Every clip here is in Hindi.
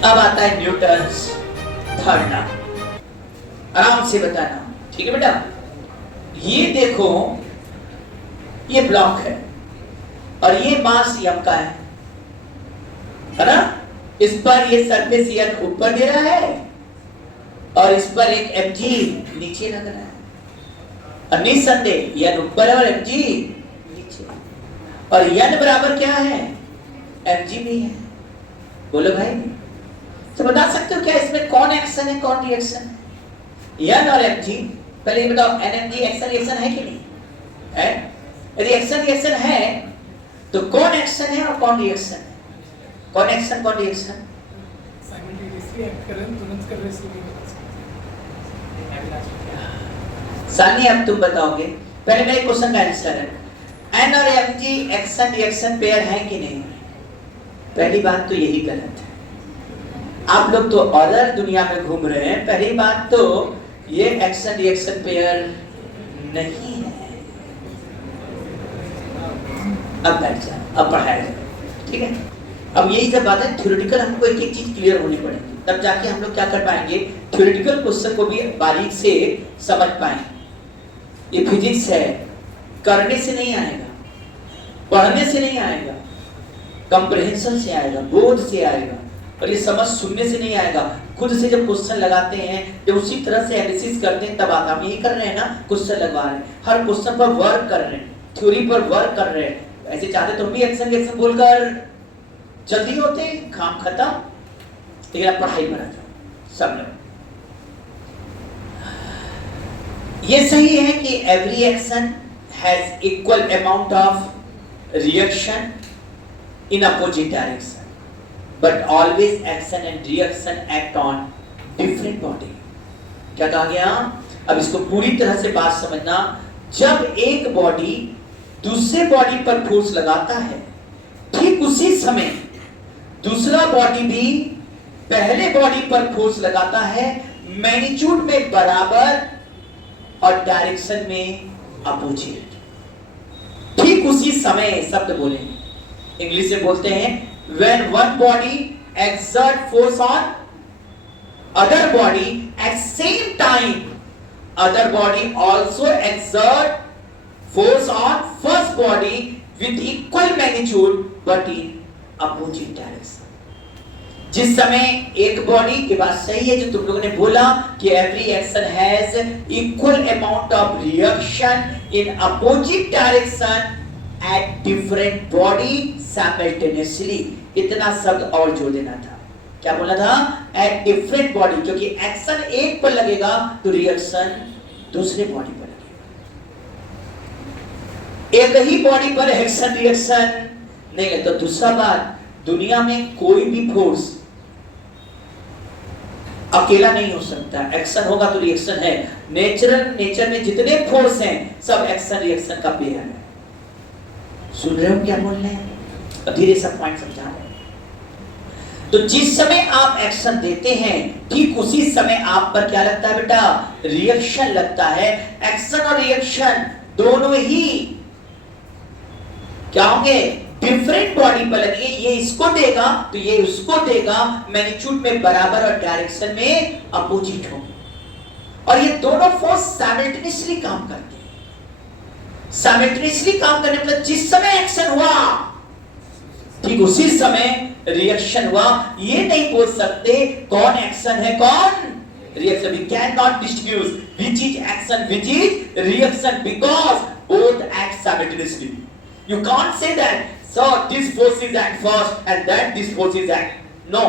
अब आता है न्यूटन्स थर्ड लॉ। आराम से बताना, ठीक है बेटा। ये देखो, ये ब्लॉक है और ये मास m का है ना। इस पर ये सरफेस n ऊपर दे रहा है और इस पर एक mg नीचे लग रहा है। और निस्संदेह n ऊपर है और mg नीचे, और n बराबर क्या है, mg भी है। बोलो भाई, तो बता सकते हो क्या इसमें कौन एक्शन है कौन रिएक्शन है? n और mg। पहले ये बताओ, nmg एक्शन रिएक्शन है कि नहीं है? यदि एक्शन रिएक्शन है तो कौन एक्शन है और कौन रिएक्शन है? कौन एक्शन कौन रिएक्शन? साइमल्टेनियसली एक्ट कर रहे हैं, तुरंत कर रहे हैं। सानी, अब तुम बताओगे। पहले मेरे क्वेश्चन का आंसर है, n और mg एक्शन रिएक्शन पेयर है कि नहीं? पहली बात तो यही गलत है। आप लोग तो अदर दुनिया में घूम रहे हैं। पहली बात तो ये एक्शन रिएक्शन पेयर नहीं है। अब बैठ जाओ, अब पढ़ाया जाए, ठीक है। अब यही सब बात है, थ्योरेटिकल हमको एक एक चीज क्लियर होनी पड़ेगी, तब जाके हम लोग क्या कर पाएंगे, थ्योरेटिकल क्वेश्चन को भी बारीक से समझ पाएंगे। ये फिजिक्स है, करने से नहीं आएगा, पढ़ने से नहीं आएगा, कंप्रहेंशन से आएगा, बोध से आएगा। और ये समझ सुनने से नहीं आएगा, खुद से जब क्वेश्चन लगाते हैं, जब उसी तरह से एनालिसिस करते हैं तब आता। हम यही कर रहे हैं ना, क्वेश्चन लगवा रहे हैं, हर क्वेश्चन पर वर्क कर रहे हैं, थ्योरी पर वर्क कर रहे हैं। ऐसे चाहते तो हम भी एक्शन रिएक्शन बोलकर जल्दी होते, काम खत्म। लेकिन आप पढ़ाई में आ जाओ सब लोग। ये सही है कि every action has equal amount of reaction in opposite direction, but always action and reaction act on different body। क्या कहा गया? अब इसको पूरी तरह से बात समझना। जब एक बॉडी दूसरे बॉडी पर फोर्स लगाता है, ठीक उसी समय दूसरा बॉडी भी पहले बॉडी पर फोर्स लगाता है, मैग्नीट्यूड में बराबर और डायरेक्शन में अपोजिट। ठीक उसी समय शब्द बोलेंगे, इंग्लिश में बोलते हैं when one body exert force on other body at same time, other body also exert force on first body with equal magnitude but in opposite direction। जिस समय एक बॉडी की बात सही है जो तुम लोगों ने बोला कि every action has equal amount of reaction in opposite direction at different body simultaneously। इतना शब्द और जोड़ देना था। क्या बोला था? एट डिफरेंट बॉडी, क्योंकि एक्शन एक पर लगेगा तो रिएक्शन दूसरे बॉडी पर लगेगा। एक ही बॉडी पर एक्शन रिएक्शन नहीं है। तो दूसरा बात, दुनिया में कोई भी फोर्स अकेला नहीं हो सकता। एक्शन होगा तो रिएक्शन है। नेचर में जितने फोर्स हैं सब एक्शन रिएक्शन का पेयर है। सुन रहे हो क्या बोल रहे हैं? धीरे सब पॉइंट समझा रहे हैं। तो जिस समय आप एक्शन देते हैं, ठीक उसी समय आप पर क्या लगता है बेटा? रिएक्शन लगता है। एक्शन और रिएक्शन दोनों ही क्या होंगे? डिफरेंट बॉडी पर लगेंगे। ये इसको देगा तो ये उसको देगा, मैग्नीट्यूड में बराबर और डायरेक्शन में अपोजिट होंगे। और ये दोनों फोर्स साइमल्टेनियसली काम करते हैं। साइमल्टेनियसली काम करने मतलब जिस समय एक्शन हुआ ठीक उसी समय रिएक्शन हुआ। ये नहीं बोल सकते कौन एक्शन है कौन reaction. We can not distinguish which is action which is reaction because both act simultaneously. You can't say that so this force is act first and then this force is act. No,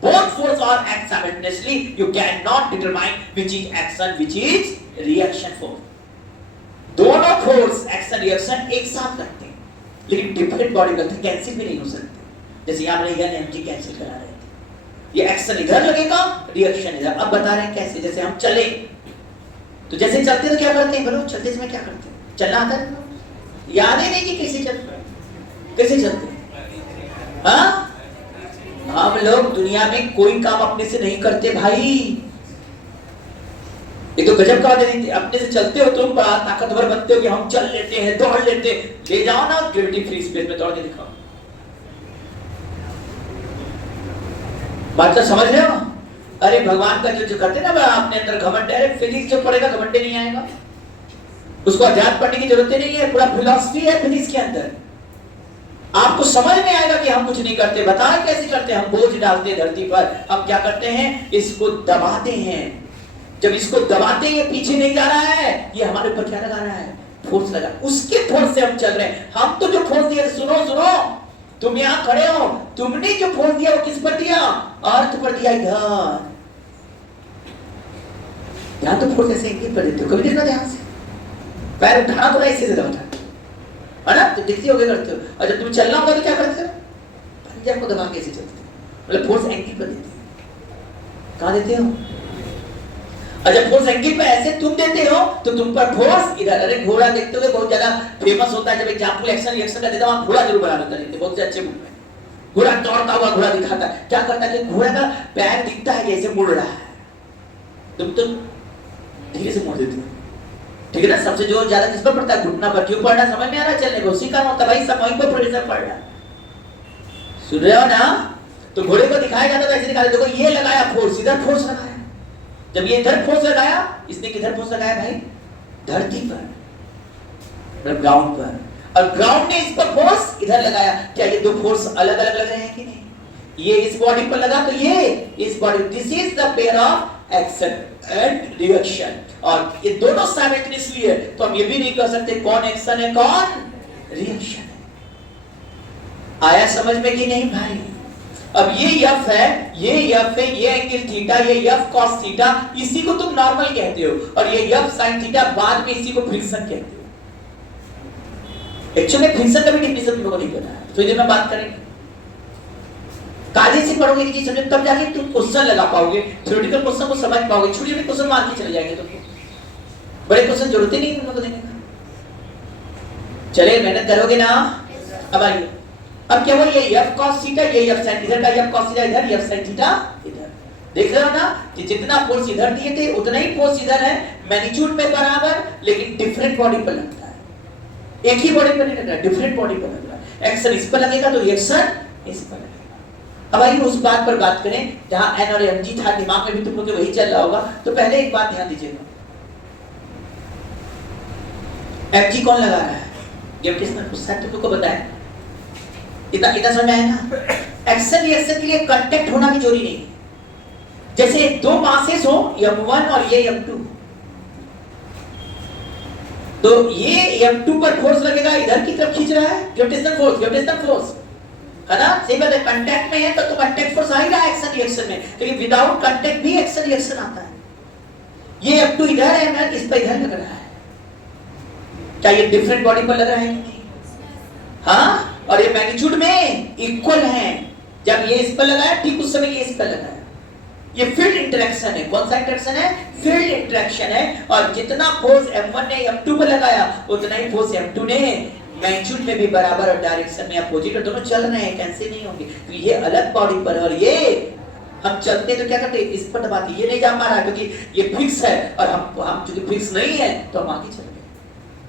both force are act simultaneously. You cannot determine which is action which is reaction force. दोनों फोर्स एक्शन रिएक्शन एक साथ करते हैं, लेकिन डिफरेंट बॉडी करते हैं, कैंसिल भी नहीं हो सकते। जैसे यहाँ हमने एनर्जी कैंसिल करा रहे थे, ये एक्शन इधर लगेगा, रिएक्शन इधर। अब बता रहे हैं कैसे। जैसे हम चले तो जैसे चलते तो क्या करते हैं बोलो? चलते समय क्या करते हैं? चलना आता है? याद ही नहीं कि कैसे चलते हैं, कैसे चलते हैं? हाँ, हम लोग दुनिया में कोई काम अपने से नहीं करते भाई। ये तो गजब का बात है। अपने से चलते हो तुम, बड़ा ताकतवर बनते हो कि हम चल लेते हैं, दौड़ लेते हैं। ले जाओ ना ग्रेविटी फ्री स्पेस में, दौड़ के दिखाओ। बात तो समझ रहे हो? अरे भगवान का जो करते ना अपने अंदर घमंड है, फिजिक्स जो पढ़ेगा घमंड नहीं आएगा, उसको अध्यात्म पढ़ने की जरूरत ही नहीं है, पूरा फिलॉसफी है फिजिक्स के अंदर। आपको समझ में आएगा कि हम कुछ नहीं करते। बताएं कैसे करते हैं? हम बोझ डालते हैं धरती पर, हम क्या करते हैं? इसको दबाते हैं। जब इसको दबाते हैं, पीछे नहीं जा रहा है, ये हमारे ऊपर क्या लगा रहा है? फोर्स लगा। उसके फोर्स से हम चल रहे हैं। हम तो जो फोर्स दिया, सुनो सुनो, तुम यहां खड़े हो, तुमने जो फोर्स दिया वो किस पर दिया? अर्थ पर दिया। इधर ध्यान तो फोर्स ऐसे इंगित पर देते हो, कभी देखना ध्यान से। पैर उठाना थोड़ा ऐसे से उठा है ना, तो दिखती होगे करते हो। और जब तुम चलना होगा तो क्या करते हो? पंजा को दबा के ऐसे चलते हो, मतलब फोर्स एंगल पर देते हो। कहां देते हो? और जब फोर्स एंगल पे ऐसे तुम देते हो तो तुम पर फोर्स इधर। अरे घोड़ा देखते हो, बहुत ज्यादा फेमस होता है, जब एग्जांपल एक्शन रिएक्शन का देता हूं, घोड़ा जरूर बना देता है, बहुत से अच्छे बुक में घोड़ा दौड़ता हुआ घोड़ा दिखाता है। क्या करता है कि घोड़ा का पैर दिखता है जैसे मुड़ रहा है, तुम तो धीरे से मोड़ देते हो, ठीक है ना? सबसे जो ज्यादा किस पर पड़ता है? घुटना पर। क्यों पड़ना? समझ में आ रहा है? चलने को उसी कारण होता है भाई, सब वहीं पर प्रेशर पड़ रहा है। सुन रहे हो ना? तो घोड़े को दिखाया जाता है ऐसे दिखा, देखो ये लगाया फोर्स, इधर फोर्स लगाया। जब ये इधर फोर्स लगाया, इसने किधर फोर्स लगाया भाई? धरती पर, मतलब ग्राउंड पर। और ग्राउंड ने इस पर फोर्स इधर लगाया। क्या ये दो फोर्स अलग अलग लग रहे हैं कि नहीं? ये इस बॉडी पर लगा तो ये इस body. This is the pair of action and reaction. और ये दोनों साइमल्टेनियसली है, तो हम ये भी नहीं कह सकते कौन एक्शन है कौन रिएक्शन है। आया समझ में कि नहीं भाई? अब ये एफ है, ये एफ है, ये एंगल थीटा, ये एफ कॉस थीटा, इसी को तुम नॉर्मल कहते हो। और ये एफ साइन थीटा, बाद में इसी को फ्रिक्शन कहते हो। एक्चुअली फ्रिक्शन का भी डेफिनेशन तुमको नहीं पता है, तो ये मैं बात करेंगे। कायदे से पढ़ोगे कि चीज समझो, तब जाके तुम क्वेश्चन लगा पाओगे, थ्योरेटिकल क्वेश्चन को समझ पाओगे। छोटे छोटे क्वेश्चन मार के चले जाएंगे तुमको, बड़े क्वेश्चन जरूरत ही नहीं तुमको देने का। चले मेहनत करोगे ना? अब आइए, अब क्या हुआ? ये f cos थीटा, ये f sin, इधर का f cos थीटा इधर, f sin थीटा इधर। देख रहे हो ना कि जितना फोर्स इधर दिए थे उतना ही फोर्स इधर है, मैग्नीट्यूड में बराबर, लेकिन डिफरेंट बॉडी पर लगता है। एक ही बॉडी पर नहीं लग रहा, डिफरेंट बॉडी पर लग रहा है। एक्शन इस पर लगेगा तो रिएक्शन इस पर लगेगा। अब आइए उस बात पर बात करें जहां n और mg था, दिमाग में भी तुम लोग के वही चल रहा होगा। तो पहले एक बात ध्यान दीजिएगा, mg कौन लगा रहा है? ग्रेविटेशनल फोर्स है, तुमको बताया। इतना समझ में आया ना? एक्शन रिएक्शन के लिए कांटेक्ट होना भी जरूरी नहीं है। जैसे दो मासेस हो, m1 और ये m2, तो ये m2 पर फोर्स लगेगा, इधर की तरफ खींच रहा है, ग्रेविटेशनल फोर्स है ना? सही बात है। कांटेक्ट में है तो कांटेक्ट फोर्स आएगा एक्शन रिएक्शन में, लेकिन विदाउट कांटेक्ट भी एक्शन रिएक्शन आता है। ये m2 इधर है ना, इस पर इधर लग रहा है। क्या ये डिफरेंट बॉडी पर लग रहा है कि नहीं? हाँ, और ये मैग्नीट्यूड में इक्वल है। जब ये इस पर लगाया, ठीक उस समय ये इस पर लगाया। ये फील्ड इंटरेक्शन है। कौन सा इंटरेक्शन है? फील्ड इंटरेक्शन है। और जितना फोर्स m1 ने m2 पर लगाया, उतना ही फोर्स m2 ने मैग्नीट्यूड में भी बराबर और डायरेक्शन में अपोजिट, और दोनों चल रहे हैं, कैंसिल नहीं होंगे। तो ये अलग बॉडी पर, और ये हम चलते तो क्या करते? इस पर दबाते, ये नहीं जा पा रहा क्योंकि ये फिक्स है, और हम चूंकि फिक्स नहीं है तो हम आगे चल गए।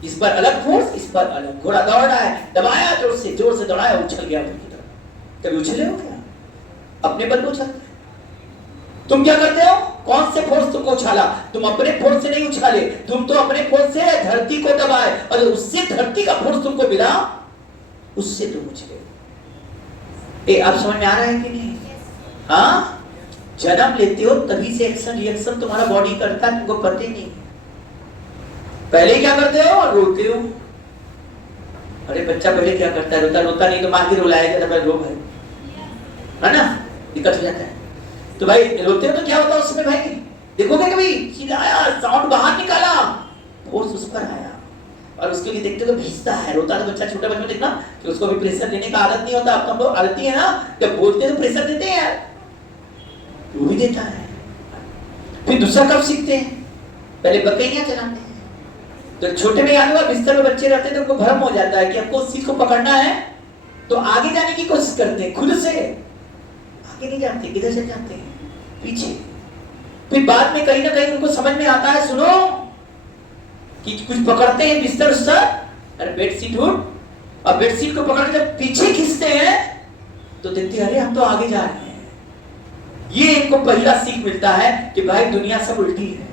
इस पर अलग फोर्स, इस पर अलग। घोड़ा दौड़ रहा है, दबाया जोर से दौड़ाया, उछल गया उनकी तरफ। कभी उछले हो क्या? अपने बल को उछलते। तुम क्या करते हो? कौन से फोर्स तुमको उछाला? तुम अपने फोर्स से नहीं उछाले, तुम तो अपने फोर्स से धरती को दबाए, और उससे धरती का फोर्स तुमको मिला, उससे तुम उछले। अब समझ में आ रहा है कि नहीं? हाँ, जन्म लेते हो तभी से एक्शन रिएक्शन तुम्हारा बॉडी करता है, तुमको पता ही नहीं। पहले क्या करते हो? रोते हो। अरे बच्चा पहले क्या करता है? रोता नहीं तो मार के रुलाया जाता है, रो भाई, है ना? दिक्कत हो जाता है। तो भाई रोते हो तो क्या होता है उसमें भाई? देखोगे कभी चिल्लाया, साउंड बाहर निकाला, फोर्स उस पर आया, और उसके लिए देखते हो भीजता है। रोता तो बच्चा, छोटा बच्चा देखना कि उसको भी प्रेशर देने का आदत नहीं होता। अब तो हम लोग आदत है ना, जब बोलते हैं तो प्रेशर देते हैं यार, वो भी देता है। फिर दूसरा कब सीखते हैं? पहले बकैया चलाते हैं। तो छोटे में याद हुआ, बिस्तर में बच्चे रहते हैं तो उनको भ्रम हो जाता है कि हमको उस चीज को पकड़ना है, तो आगे जाने की कोशिश करते हैं, खुद से आगे नहीं जाते, किधर से जाते हैं? पीछे। फिर बाद में कहीं ना कहीं उनको समझ में आता है, सुनो, कि कुछ पकड़ते हैं बिस्तर उस्तर, अरे बेडशीट उठ, और बेडशीट को पकड़ जब पीछे खींचते हैं तो देखते हैं अरे हम तो आगे जा रहे हैं। ये इनको पहला सीख मिलता है कि भाई दुनिया सब उल्टी है।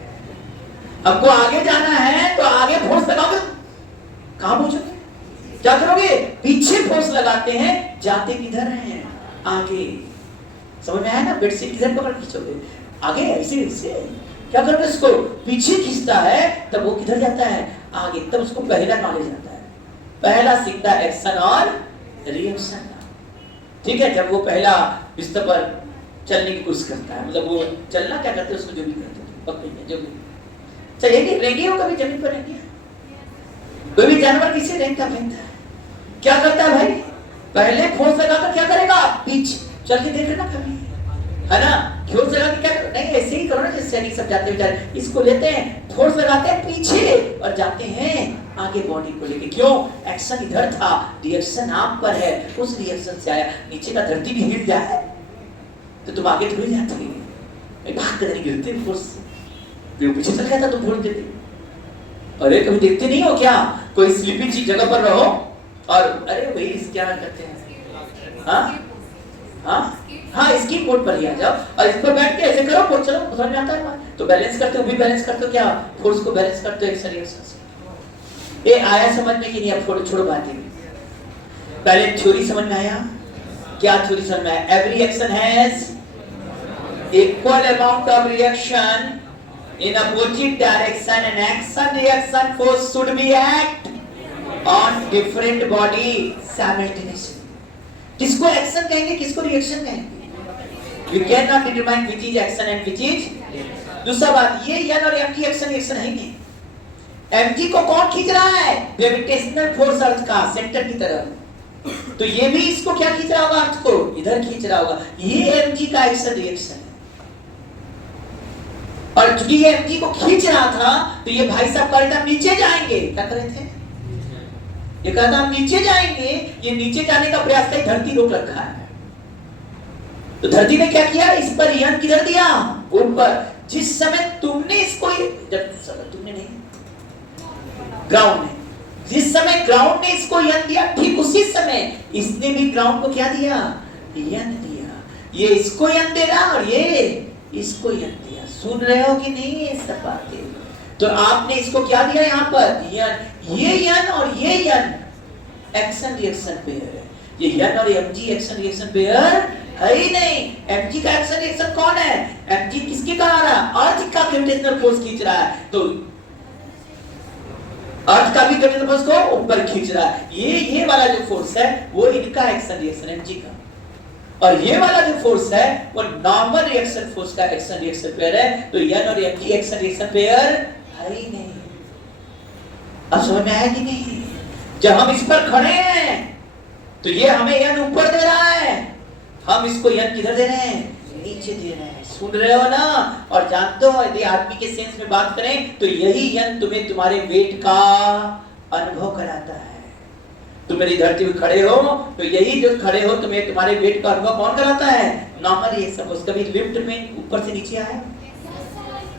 आपको आगे जाना है तो आगे फोर्स लगाओगे, कहां पहुंचोगे? क्या करोगे? पीछे फोर्स लगाते हैं, जाते किधर हैं? आगे। समझ में आया ना? बेडशीट किधर पकड़ खींचोगे? आगे ऐसे ऐसे क्या करोगे? इसको पीछे खींचता है तब वो किधर जाता है? आगे। तब उसको पहला नॉलेज आता है, पहला सीखता है एक्शन और रिएक्शन। ठीक है, जब वो पहला बिस्तर पर चलने की कोशिश करता है, मतलब वो चलना क्या करते हैं उसको जो भी करते हैं पकड़ेंगे, जो भी चलेंगे रेंगे, वो कभी जमीन पर रेंगे। कोई भी जानवर किसे रेंगता फेंकता है, क्या करता है भाई? पहले फोर्स लगाकर क्या करेगा? पीछे चल के देख लेना कभी, है ना? फोर्स लगा के क्या करो? नहीं ऐसे ही करो ना जैसे सैनिक सब जाते बेचारे, इसको लेते हैं फोर्स लगाते हैं पीछे और जाते हैं आगे बॉडी को लेके। क्यों? एक्शन इधर था, रिएक्शन आप पर है, उस रिएक्शन से आया। नीचे का धरती भी हिल जाए तो तुम आगे थोड़ी जाते हैं, भाग कर नहीं गिरते फोर्स से, जो पीछे चल गया था तुम भूल देते। अरे कभी देखते नहीं हो क्या? कोई स्लीपी चीज जगह पर रहो और अरे भाई इस क्या करते हैं, हाँ हाँ हाँ, इसकी बोर्ड पर ही आ जाओ और इस पर बैठ के ऐसे करो, बोर्ड चलो, समझ में आता है? तो बैलेंस करते हो, भी बैलेंस करते हो क्या? फोर्स को बैलेंस करते हो एक रिएक्शन से। ये आया समझ में कि नहीं? अब छोड़ो बातें, पहले थ्योरी समझ में आया? क्या थ्योरी समझ में आया? Every action has equal amount of reaction in opposite direction and action reaction force should be act on different body simultaneously. किसको एक्शन कहेंगे, किसको रिएक्शन कहेंगे? You cannot determine which is action and which is। दूसरा बात, ये एन और एम की एक्शन रिएक्शन है नहीं। mg को कौन खींच रहा है? ग्रेविटेशनल फोर्स अर्थ का सेंटर की तरफ, तो ये भी इसको क्या खींच रहा होगा? अर्थ को इधर खींच रहा होगा। ये mg का एक्शन रिएक्शन है। और चूंकि ये mg को खींच रहा था तो ये भाई साहब कह रहे थे नीचे जाएंगे, क्या कर रहे थे? ये कहता हम नीचे जाएंगे, ये नीचे जाने का प्रयास कर धरती रोक रखा है। तो धरती ने क्या किया? इस पर यन किधर दिया? ऊपर। जिस समय तुमने इसको, जब तुमने नहीं, ग्राउंड ने, जिस समय ग्राउंड ने इसको यन दिया, ठीक उसी समय इसने भी ग्राउंड को क्या दिया? यन दिया। ये इसको यन दे रहा और ये इसको यन दिया। सुन रहे हो कि नहीं ये सब बातें? तो आपने इसको क्या दिया यहाँ पर? यन। ये यन और ये यन एक्शन रिएक्शन पेयर है। ये यन और mg एक्शन रिएक्शन पेयर है ही नहीं। mg का एक्शन रिएक्शन कौन है? mg किसके कहा रहा? अर्थ का ग्रेविटेशनल फोर्स खींच रहा है, तो अर्थ का भी ग्रेविटेशनल फोर्स को ऊपर खींच रहा है। ये वाला जो फोर्स है वो इनका एक्शन रिएक्शन mg का, और ये वाला जो फोर्स है वो नॉर्मल रिएक्शन फोर्स का एक्शन रिएक्शन पेयर है। तो n और mg एक्शन रिएक्शन पेयर है ही नहीं। अब समझ में आया कि नहीं? जब हम इस पर खड़े हैं तो ये हमें n ऊपर दे रहा है, हम इसको n किधर दे रहे हैं? नीचे दे रहे हैं। सुन रहे हो ना? और जानते हो यदि आदमी के सेंस में बात करें तो यही n तुम्हें तुम्हारे वेट का अनुभव कराता है। तुम मेरी धरती में खड़े हो तो यही जो खड़े हो तुम्हें तुम्हारे वेट का अनुभव कौन कराता है? नॉर्मल ये सब। उसका भी लिफ्ट में ऊपर से नीचे आया,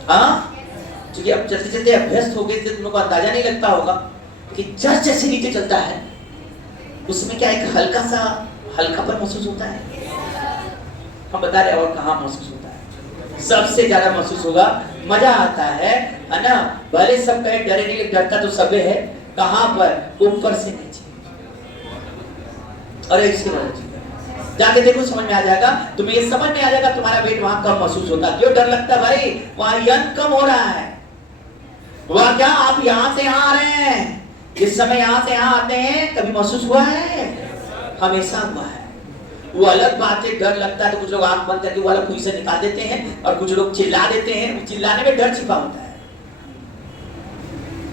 हाँ, क्योंकि अब चलते चलते अभ्यस्त हो गए थे, तुमको अंदाजा नहीं लगता होगा कि जैसे नीचे चलता है उसमें क्या एक हल्का सा हल्कापन महसूस होता है। हम बता रहे और कहाँ महसूस होता है? सबसे ज्यादा महसूस होगा, मजा आता है ना? भले सब कहे डरे नहीं, डरता तो सबे है। कहाँ पर? ऊपर से नीचे। अरे इसके जाके देखो, समझ में आ जाएगा तुम्हें। ये समझ में आ जाएगा तुम्हारा वेट वहां कम महसूस होता है। क्यों डर लगता है भाई? वहां यन कम हो रहा है। वहां क्या आप यहां से यहां आ रहे हैं, जिस समय यहां से यहां आते हैं कभी महसूस हुआ है? हमेशा हुआ है। वो अलग बात है, डर लगता है तो कुछ लोग आंख बंद करके वो अलग कुछ से निकाल देते हैं और कुछ लोग चिल्ला देते हैं। चिल्लाने में डर छिपा होता है।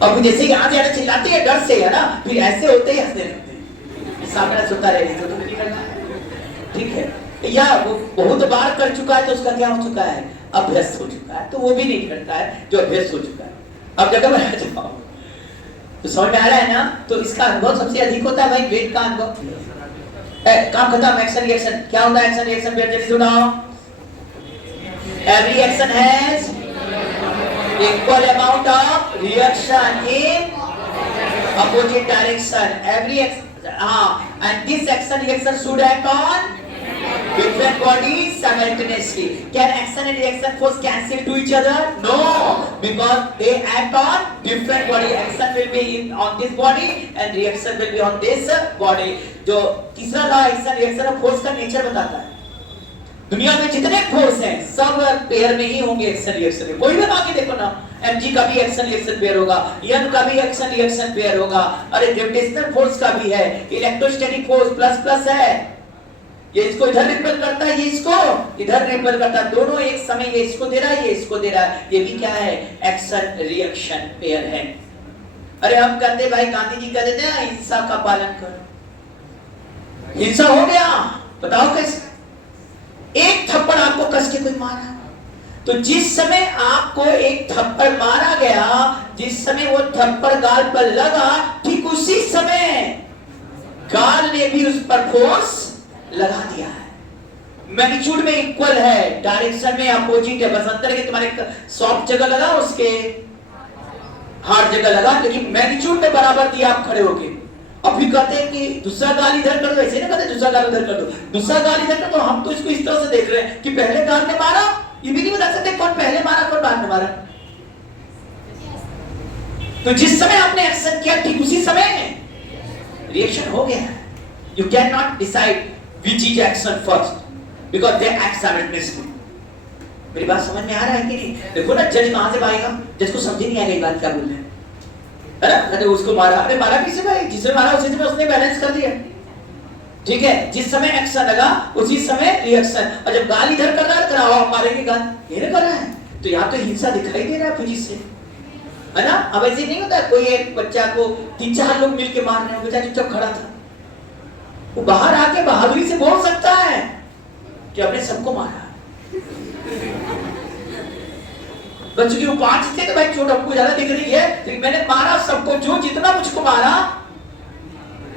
और फिर जैसे यहाँ से आते चिल्लाते हैं डर से, है ना, फिर ऐसे होते ही हंसने लगते हैं। सामने सोता रहे तो नहीं करना है, ठीक है? या वो बहुत बार कर चुका है तो उसका क्या हो चुका है? अभ्यस्त हो चुका है, तो वो भी नहीं करता है जो अभ्यस्त हो चुका है। अब जगह में आ जाओ तो समझ में आ रहा है ना? तो इसका अनुभव सबसे अधिक होता है भाई, वेट का अनुभव। काम खत्म। एक्शन रिएक्शन क्या होता है? एक्शन रिएक्शन पे जल्दी सुनाओ। Every action has equal amount of reaction in opposite direction. Every and this action reaction should act on different different bodies simultaneously. Can action and reaction force cancel to each other? No, because they act on different body. Action will be on this body and reaction will be on this body. जो तीसरा लॉ एक्शन रिएक्शन और फोर्स का नेचर बताता है। दुनिया में जितने फोर्स हैं सब पेयर में ही होंगे एक्शन रिएक्शन में। कोई भी बाकी देखो ना, mg का भी एक्शन रिएक्शन पेयर होगा, n का भी एक्शन रिएक्शन पेयर होगा, अरे ग्रेविटेशनल फोर्स का भी है, इलेक्ट्रोस्टैटिक फोर्स प्लस प्लस है, ये इसको इधर रिपेल करता है, ये इसको इधर रिपेल करता है, दोनों एक समय ये इसको दे रहा है, ये इसको दे रहा है, ये भी क्या है? एक्शन रिएक्शन पेयर है। अरे हम कहते भाई गांधी जी कहते थे अहिंसा का पालन करो, हिंसा हो गया, बताओ कैसे? एक थप्पड़ आपको कस के कोई मारा, तो जिस समय आपको एक थप्पड़ मारा गया, जिस समय वो थप्पड़ गाल पर लगा, ठीक उसी समय गाल ने भी उस पर फोर्स लगा दिया है। मैग्नीट्यूड में इक्वल है, डायरेक्शन में अपोजिट है, बस अंतर के तुम्हारे सॉफ्ट जगह लगा, उसके हार्ड जगह लगा, लेकिन मैग्नीट्यूड में बराबर दिया आप खड़े होके। अभी कहते हैं कि दूसरा गाल इधर कर दो, ऐसे ना कहते दूसरा गाल उधर कर दो, दूसरा गाल इधर कर दो। हम तो इसको इस तरह से देख रहे हैं कि पहले गाल ने मारा, ये भी नहीं बता सकते कौन पहले मारा कौन बाद में मारा। तो जिस समय आपने एक्शन किया ठीक उसी समय रिएक्शन हो गया। You can not decide which is action first because they act simultaneously. मेरी बात समझ में आ रहा है कि नहीं? देखो ना जज कहां से पाएगा, जज को समझ नहीं आएगा ये बात क्या बोल रहे हैं, है ना? कहते उसको मारा, अरे मारा किसे भाई? जिसे मारा उसी समय उसने बैलेंस कर दिया, ठीक है? जिस समय एक्शन लगा उसी समय रिएक्शन। और जब गाल इधर कर रहा है कराओ आप मारेंगे, गाल इधर कर रहा है, तो यहाँ तो हिंसा दिखाई दे रहा है फिजिक्स से, है ना? अब ऐसे नहीं होता कोई एक बच्चा को 3-4 लोग मिलके मार रहे हो, बच्चा चुपचाप खड़ा था, वो बाहर आके बहादुरी से बोल सकता है कि आपने सबको मारा। बच्चों की उपाधि थे तो भाई चोट हमको ज्यादा दिख रही है, लेकिन मैंने मारा सबको, जो जितना मुझको मारा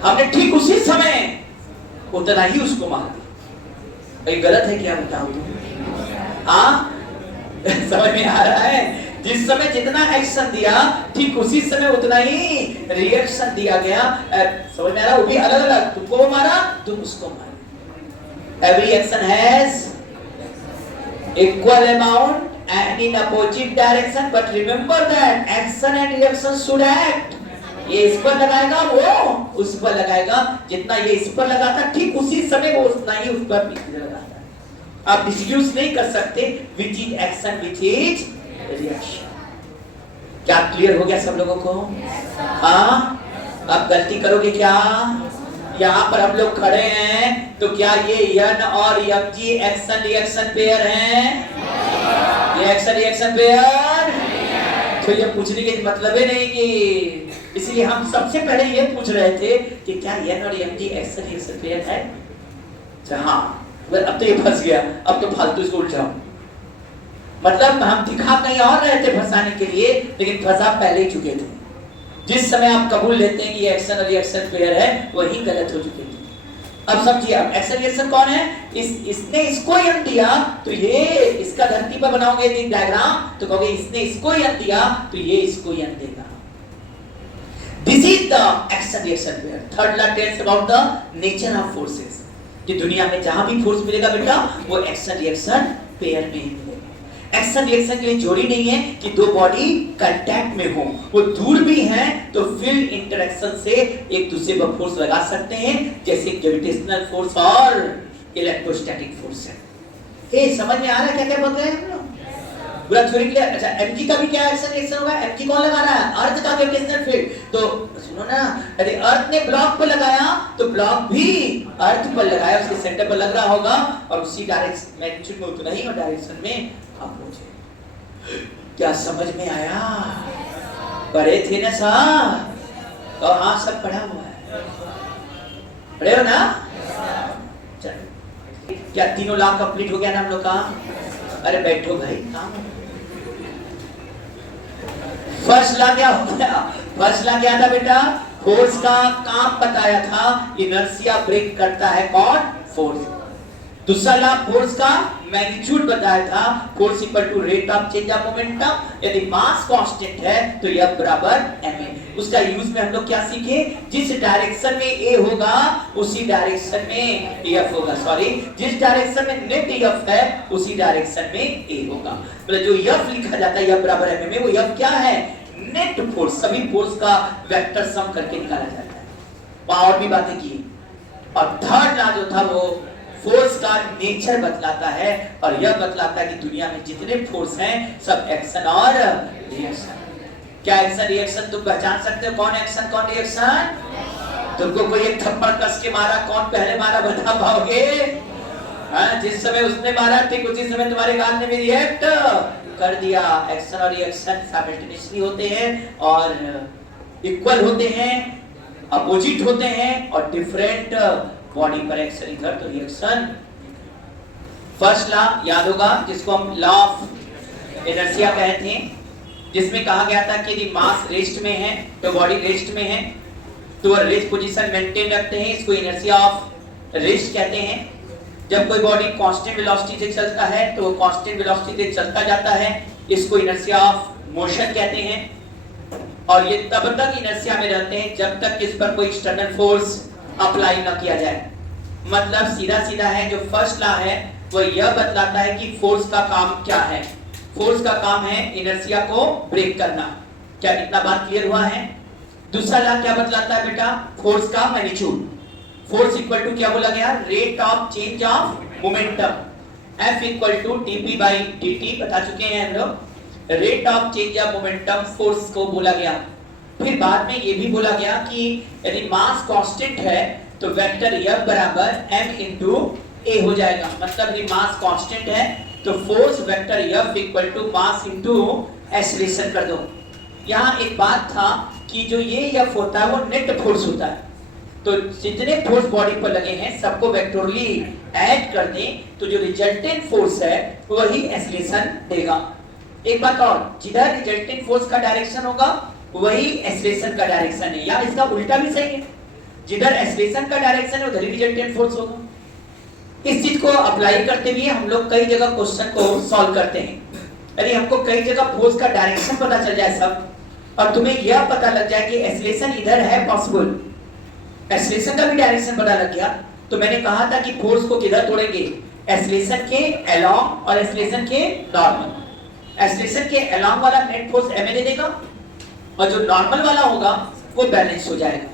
हमने ठीक उसी समय उतना ही उसको मार दिया। भाई गलत है क्या बताओ तुम? हाँ समझ में आ रहा है? जिस समय जितना एक्शन दिया ठीक उसी समय उतना ही रिएक्शन दिया गया। समझ में आ रहा? वो भी अलग अलग, तुमको वो मारा तुम उसको मारा। Every action has equal amount and in opposite direction, but remember that action and reaction should act। ये इस पर लगाएगा वो उस पर लगाएगा, जितना ये इस पर लगाता ठीक उसी समय वो उतना ही उस पर भी लगाता है। आप डिस्ट्यूस नहीं कर सकते which is action which is reaction। क्या क्लियर हो गया सब लोगों को? हाँ, आप गलती करोगे क्या? यहाँ पर हम लोग खड़े हैं तो क्या ये n और mg एक्शन रिएक्शन पेयर हैं? ये एक्शन रिएक्शन पेयर, तो ये पूछने के मतलब ही नहीं कि, इसलिए हम सबसे पहले ये पूछ रहे थे कि क्या n और mg एक्शन रिएक्शन पेयर है? हाँ, अब तो ये फंस गया, अब तो फालतू इसको उलझाओ। मतलब हम दिखा कहीं और रहे थे फंसाने के लिए, लेकिन फंसा पहले ही चुके थे। जिस समय आप कबूल लेते हैं कि ये एक्शन और रिएक्शन पेयर है, वही गलत हो चुके थे। अब समझिए, अब एक्शन रिएक्शन कौन है? इसने इसको यन दिया तो ये इसका धरती पर बनाओगे डायग्राम तो कहोगे इसने इसको यन दिया तो ये इसको यन देगा। This is the action reaction pair. Third law tells about the nature of forces, कि दुनिया में जहां भी फोर्स मिलेगा बेटा वो एक्शन रिएक्शन पेयर में ही मिलेगा। एक्शन रिएक्शन के लिए जोड़ी नहीं है कि दो बॉडी कांटेक्ट में हो, वो दूर भी हैं तो फील्ड इंटरेक्शन से एक दूसरे पर फोर्स लगा सकते हैं, जैसे ग्रेविटेशनल फोर्स और इलेक्ट्रोस्टैटिक फोर्स है। ये समझ में आ रहा है क्या क्या बोल रहे हैं हम लोग? पूरा थ्योरी क्लियर? अच्छा, mg का भी क्या एक्शन रिएक्शन होगा? mg कौन लगा रहा है? अर्थ का ग्रेविटेशनल फील्ड। तो सुनो ना, यदि अर्थ ने ब्लॉक पर लगाया तो ब्लॉक भी अर्थ पर लगाया, उसके सेंटर पर लग रहा होगा और उसी डायरेक्शन मैग्नीट्यूड में उतना ही और डायरेक्शन में आप पहुंचे। क्या समझ में आया? पढ़े थे ना साहब? और हाँ सब पढ़ा हुआ है, पढ़े हो ना? चलो, क्या तीनों लॉ कंप्लीट हो गया ना हम लोग का? अरे बैठो भाई, फर्स्ट लॉ क्या हो गया? फर्स्ट लॉ क्या था बेटा? फोर्स का काम बताया था, इनर्शिया ब्रेक करता है कौन? फोर्स। दूसरा लॉ फोर्स का मैग्नीट्यूड बताया था, force equal to rate of change of momentum. यदि मास कांस्टेंट है तो F बराबर ma। उसका यूज में हम लोग क्या सीखे, जिस डायरेक्शन में ए होगा उसी डायरेक्शन में एफ होगा, सॉरी जिस डायरेक्शन में नेट एफ है उसी डायरेक्शन में ए होगा। मतलब जो एफ लिखा जाता है एफ बराबर एम में, वो एफ क्या है, नेट फोर्स, सभी फोर्स का वेक्टर सम करके निकाला जाता है। वहां और भी बातें की। और थर्ड लॉ जो था वो फोर्स का नेचर बतलाता है और यह बतलाता है कि दुनिया में जितने फोर्स हैं सब एक्शन और रिएक्शन। क्या एक्शन रिएक्शन तुम पहचान सकते हो, कौन एक्शन कौन रिएक्शन? तुमको कोई एक थप्पड़ कस के मारा, कौन पहले मारा बता पाओगे? हाँ, जिस समय उसने मारा ठीक उसी समय तुम्हारे गाल ने भी रिएक्ट कर दिया। एक्शन और रिएक्शन साइमल्टेनियसली होते हैं और इक्वल होते हैं, अपोजिट होते हैं और डिफरेंट बॉडी पर एक्शन इधर तो रिएक्शन। फर्स्ट लॉ याद होगा जिसको हम लॉ ऑफ इनर्शिया कहते हैं, जिसमें कहा गया था कि यदि मास रेस्ट में है तो बॉडी रेस्ट में है तो वह रेस्ट पोजीशन मेंटेन रखते हैं, इसको इनर्शिया ऑफ रेस्ट कहते हैं। जब कोई बॉडी कांस्टेंट वेलोसिटी से चलता है तो वो कांस्टेंट वेलोसिटी से चलता जाता है, इसको इनर्शिया ऑफ मोशन कहते हैं। और ये तब तक इनर्शिया में रहते हैं जब तक इस पर कोई एक्सटर्नल फोर्स अप्लाई ना किया जाए। मतलब सीधा सीधा है, जो फर्स्ट लॉ है वो यह बतलाता है कि फोर्स का काम क्या है। फोर्स का काम है इनर्शिया को ब्रेक करना। क्या इतना बात क्लियर हुआ है? दूसरा लॉ क्या बतलाता है बेटा, फोर्स का मैग्नीट्यूड। फोर्स इक्वल टू क्या बोला गया, rate of change of momentum. F equal to dp by dt बता चुके हैं हम लोग। Rate of change of momentum force को बोला गया। फिर बाद में ये भी बोला गया कि यदि मास कांस्टेंट है तो वेक्टर F बराबर m into a हो जाएगा। मतलब यदि मास कांस्टेंट है तो force vector F equal to mass into acceleration कर दो। यहाँ एक बात था कि जो ये F होता है वो नेट फोर्स होता है, तो जितने फोर्स बॉडी पर लगे हैं सबको वेक्टोरली ऐड कर दें तो जो रिजल्टेंट फोर्स है वही एक्सेलरेशन देगा। एक बात और, जिधर रिजल्टेंट फोर्स का डायरेक्शन होगा वही एक्सेलरेशन का डायरेक्शन है, या इसका उल्टा भी सही है, जिधर एक्सेलरेशन का डायरेक्शन है उधर ही रिजल्टेंट फोर्स होगा। इस चीज को अप्लाई करते हुए हम लोग कई जगह क्वेश्चन को सॉल्व करते हैं। यदि हमको कई जगह फोर्स का डायरेक्शन पता चल जाए सब, और तुम्हें यह पता लग जाए कि एक्सेलरेशन इधर है पॉसिबल, एक्सेलरेशन का भी डायरेक्शन पता लग गया, तो मैंने कहा था कि फोर्स को किधर तोड़ेंगे, एक्सेलरेशन के अलोंग और एक्सेलरेशन के नॉर्मल। एक्सेलरेशन के अलोंग वाला नेट फोर्स ma दे देगा और जो नॉर्मल वाला होगा वो बैलेंस हो जाएगा।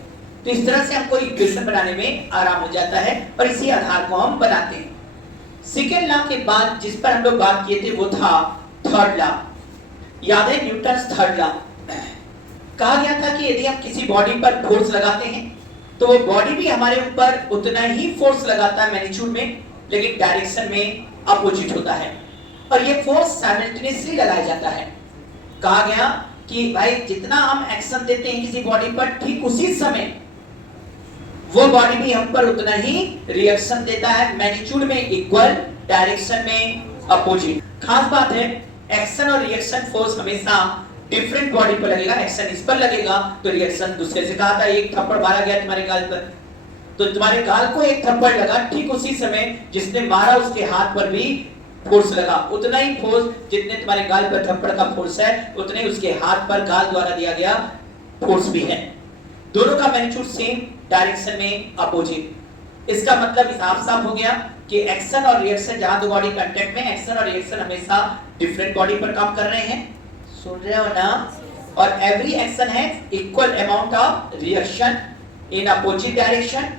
तो इस तरह से हमको इक्वेशन बनाने में आराम हो जाता है और इसी आधार को हम बनाते हैं। सेकेंड लॉ के बाद जिस पर हम लोग बात किए थे वो था थर्ड लॉ। याद है न्यूटन्स थर्ड लॉ? कहा गया था कि यदि हम किसी बॉडी पर फोर्स लगाते हैं तो वो बॉडी भी हमारे ऊपर उतना ही फोर्स लगाता है मैग्नीट्यूड में, लेकिन डायरेक्शन में अपोजिट होता है और ये फोर्स साइमल्टेनियसली लगाया जाता है। कहा गया कि भाई जितना हम एक्शन देते हैं किसी बॉडी पर ठीक उसी समय वो बॉडी भी हम पर उतना ही रिएक्शन देता है, मैग्नीट्यूड में इक्वल, डायरेक्शन में अपोजिट। खास बात है एक्शन और रिएक्शन फोर्स हमेशा डिफरेंट बॉडी पर लगेगा। एक्शन इस पर लगेगा तो रिएक्शन दूसरे से। कहा था एक थप्पड़ मारा गया तुम्हारे गाल पर, तो तुम्हारे गाल को एक थप्पड़ लगा, ठीक उसी समय जिसने मारा उसके हाथ पर भी फोर्स लगा, उतना ही फोर्स जितने तुम्हारे गाल पर थप्पड़ का फोर्स है उतने उसके हाथ पर गाल द्वारा दिया गया फोर्स भी है। दोनों का मैग्नीट्यूड सेम, डायरेक्शन में अपोजिट। इसका मतलब साफ साफ हो गया कि एक्शन और रिएक्शन, जहां दो बॉडी कांटेक्ट में, एक्शन और रिएक्शन हमेशा डिफरेंट बॉडी पर काम कर रहे हैं। सुन रहे हो ना? और every action has equal amount of reaction in opposite direction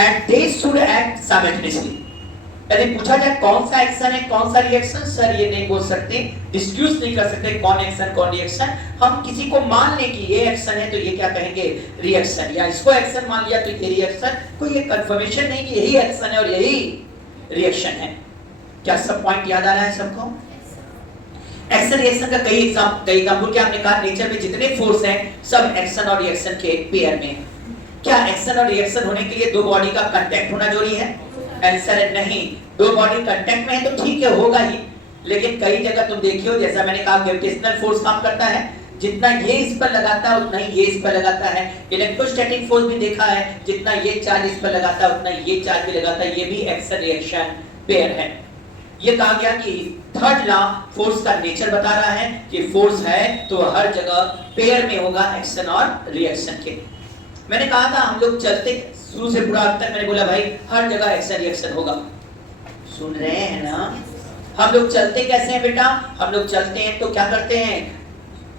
and they should act simultaneously. यदि पूछा जाए कौन सा एक्शन है कौन सा रिएक्शन, सर ये नहीं बोल सकते, डिस्क्यूज नहीं कर सकते कौन एक्शन कौन रिएक्शन। हम किसी को मान ले कि ये एक्शन है तो ये क्या कहेंगे, रिएक्शन, या इसको एक्शन मान लिया तो ये रिएक्शन। कोई ये कंफर्मेशन नहीं कि यही एक्शन है और यही रिएक्शन है। क्या सब पॉइंट याद आ रहा है सबको? एक्शन रिएक्शन का कई एग्जांपल क्या हमने कहा, नेचर में जितने फोर्स हैं सब एक्शन और रिएक्शन के पेयर में। क्या एक्शन और रिएक्शन होने के लिए दो बॉडी का कांटेक्ट होना जरूरी है? आंसर है नहीं। दो बॉडी कांटेक्ट में है तो ठीक है, होगा ही, लेकिन कई जगह तुम देखियो, जैसा मैंने कहा ग्रेविटेशनल फोर्स काम करता है, जितना ये इस पर लगाता है उतना ही ये इस पर लगाता है। इलेक्ट्रोस्टैटिक फोर्स भी देखा है, जितना ये चार्ज इस पर लगाता है उतना ये चार्ज भी लगाता है। ये भी एक्शन रिएक्शन पेयर है। ये कहा गया कि थर्ड लॉ फोर्स का नेचर बता रहा है कि फोर्स है तो हर जगह पेयर में होगा एक्शन और रिएक्शन के। मैंने कहा था हम लोग चलते शुरू से पूरा अब तक मैंने बोला भाई हर जगह एक्शन रिएक्शन होगा। सुन रहे हैं ना? हम लोग चलते कैसे हैं बेटा? हम लोग चलते हैं तो क्या करते हैं?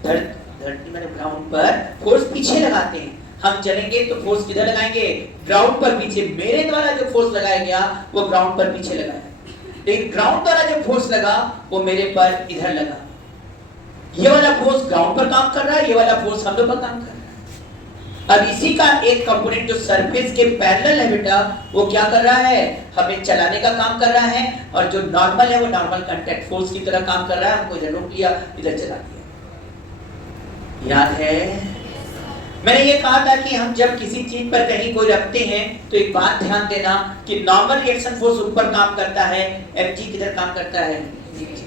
धरती में ग्राउंड पर फोर्स पीछे लगाते हैं। हम चलेंगे तो फोर्स किधर लगाएंगे? ग्राउंड पर पीछे। मेरे द्वारा जो फोर्स लगाया गया वो ग्राउंड पर पीछे लगाया, लेकिन ग्राउंड द्वारा जो फोर्स लगा वो मेरे पर इधर लगा। ये वाला फोर्स ग्राउंड पर काम कर रहा है, ये वाला फोर्स हम लोग पर काम कर रहा है। अब इसी का एक कंपोनेंट जो सरफेस के पैरेलल है बेटा, वो क्या कर रहा है? हमें चलाने का काम कर रहा है, और जो नॉर्मल है वो नॉर्मल कांटेक्ट फोर्स की तरह काम कर रहा है। हमको इधर रोक लिया, इधर चला दिया। याद है मैंने ये कहा था कि हम जब किसी चीज पर कहीं कोई रखते हैं तो एक बात ध्यान देना कि नॉर्मल रिएक्शन फोर्स ऊपर काम करता है, एमजी किधर काम करता है? नीचे।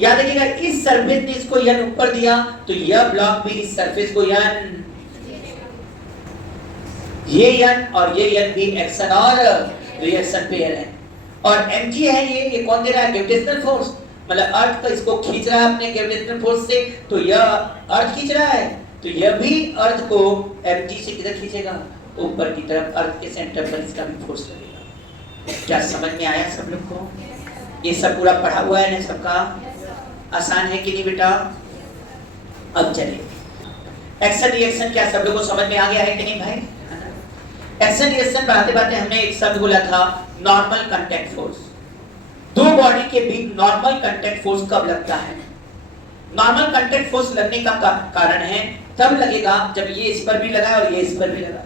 याद रखिएगा इस सरफेस ने इसको यन ऊपर दिया तो यह ब्लॉक भी इस सरफेस को यन, ये यन और ये यन भी एक्शन और रिएक्शन पेयर है। और एमजी है ये कौन दे रहा है? Gravitational force. मतलब अर्थ को इसको खींच रहा है अपने ग्रेविटेशनल फोर्स से, तो यह अर्थ खींच रहा है, तो यह भी अर्थ को mg से किधर खींचेगा? ऊपर की तरफ। अर्थ के सेंटर पर इसका भी फोर्स लगेगा। क्या समझ में आया सब लोग को? ये सब पूरा पढ़ा हुआ है ना सबका? आसान है कि नहीं बेटा? अब चलिए एक्शन रिएक्शन क्या सब लोगों को समझ में आ गया है कि नहीं भाई? एक्शन रिएक्शन पढ़ाते पढ़ाते हमने एक शब्द बोला था नॉर्मल कांटेक्ट फोर्स। दो बॉडी के बीच नॉर्मल कांटेक्ट फोर्स कब लगता है? नॉर्मल कांटेक्ट फोर्स लगने का कारण है तब लगेगा जब ये इस पर भी लगा और ये इस पर भी लगा।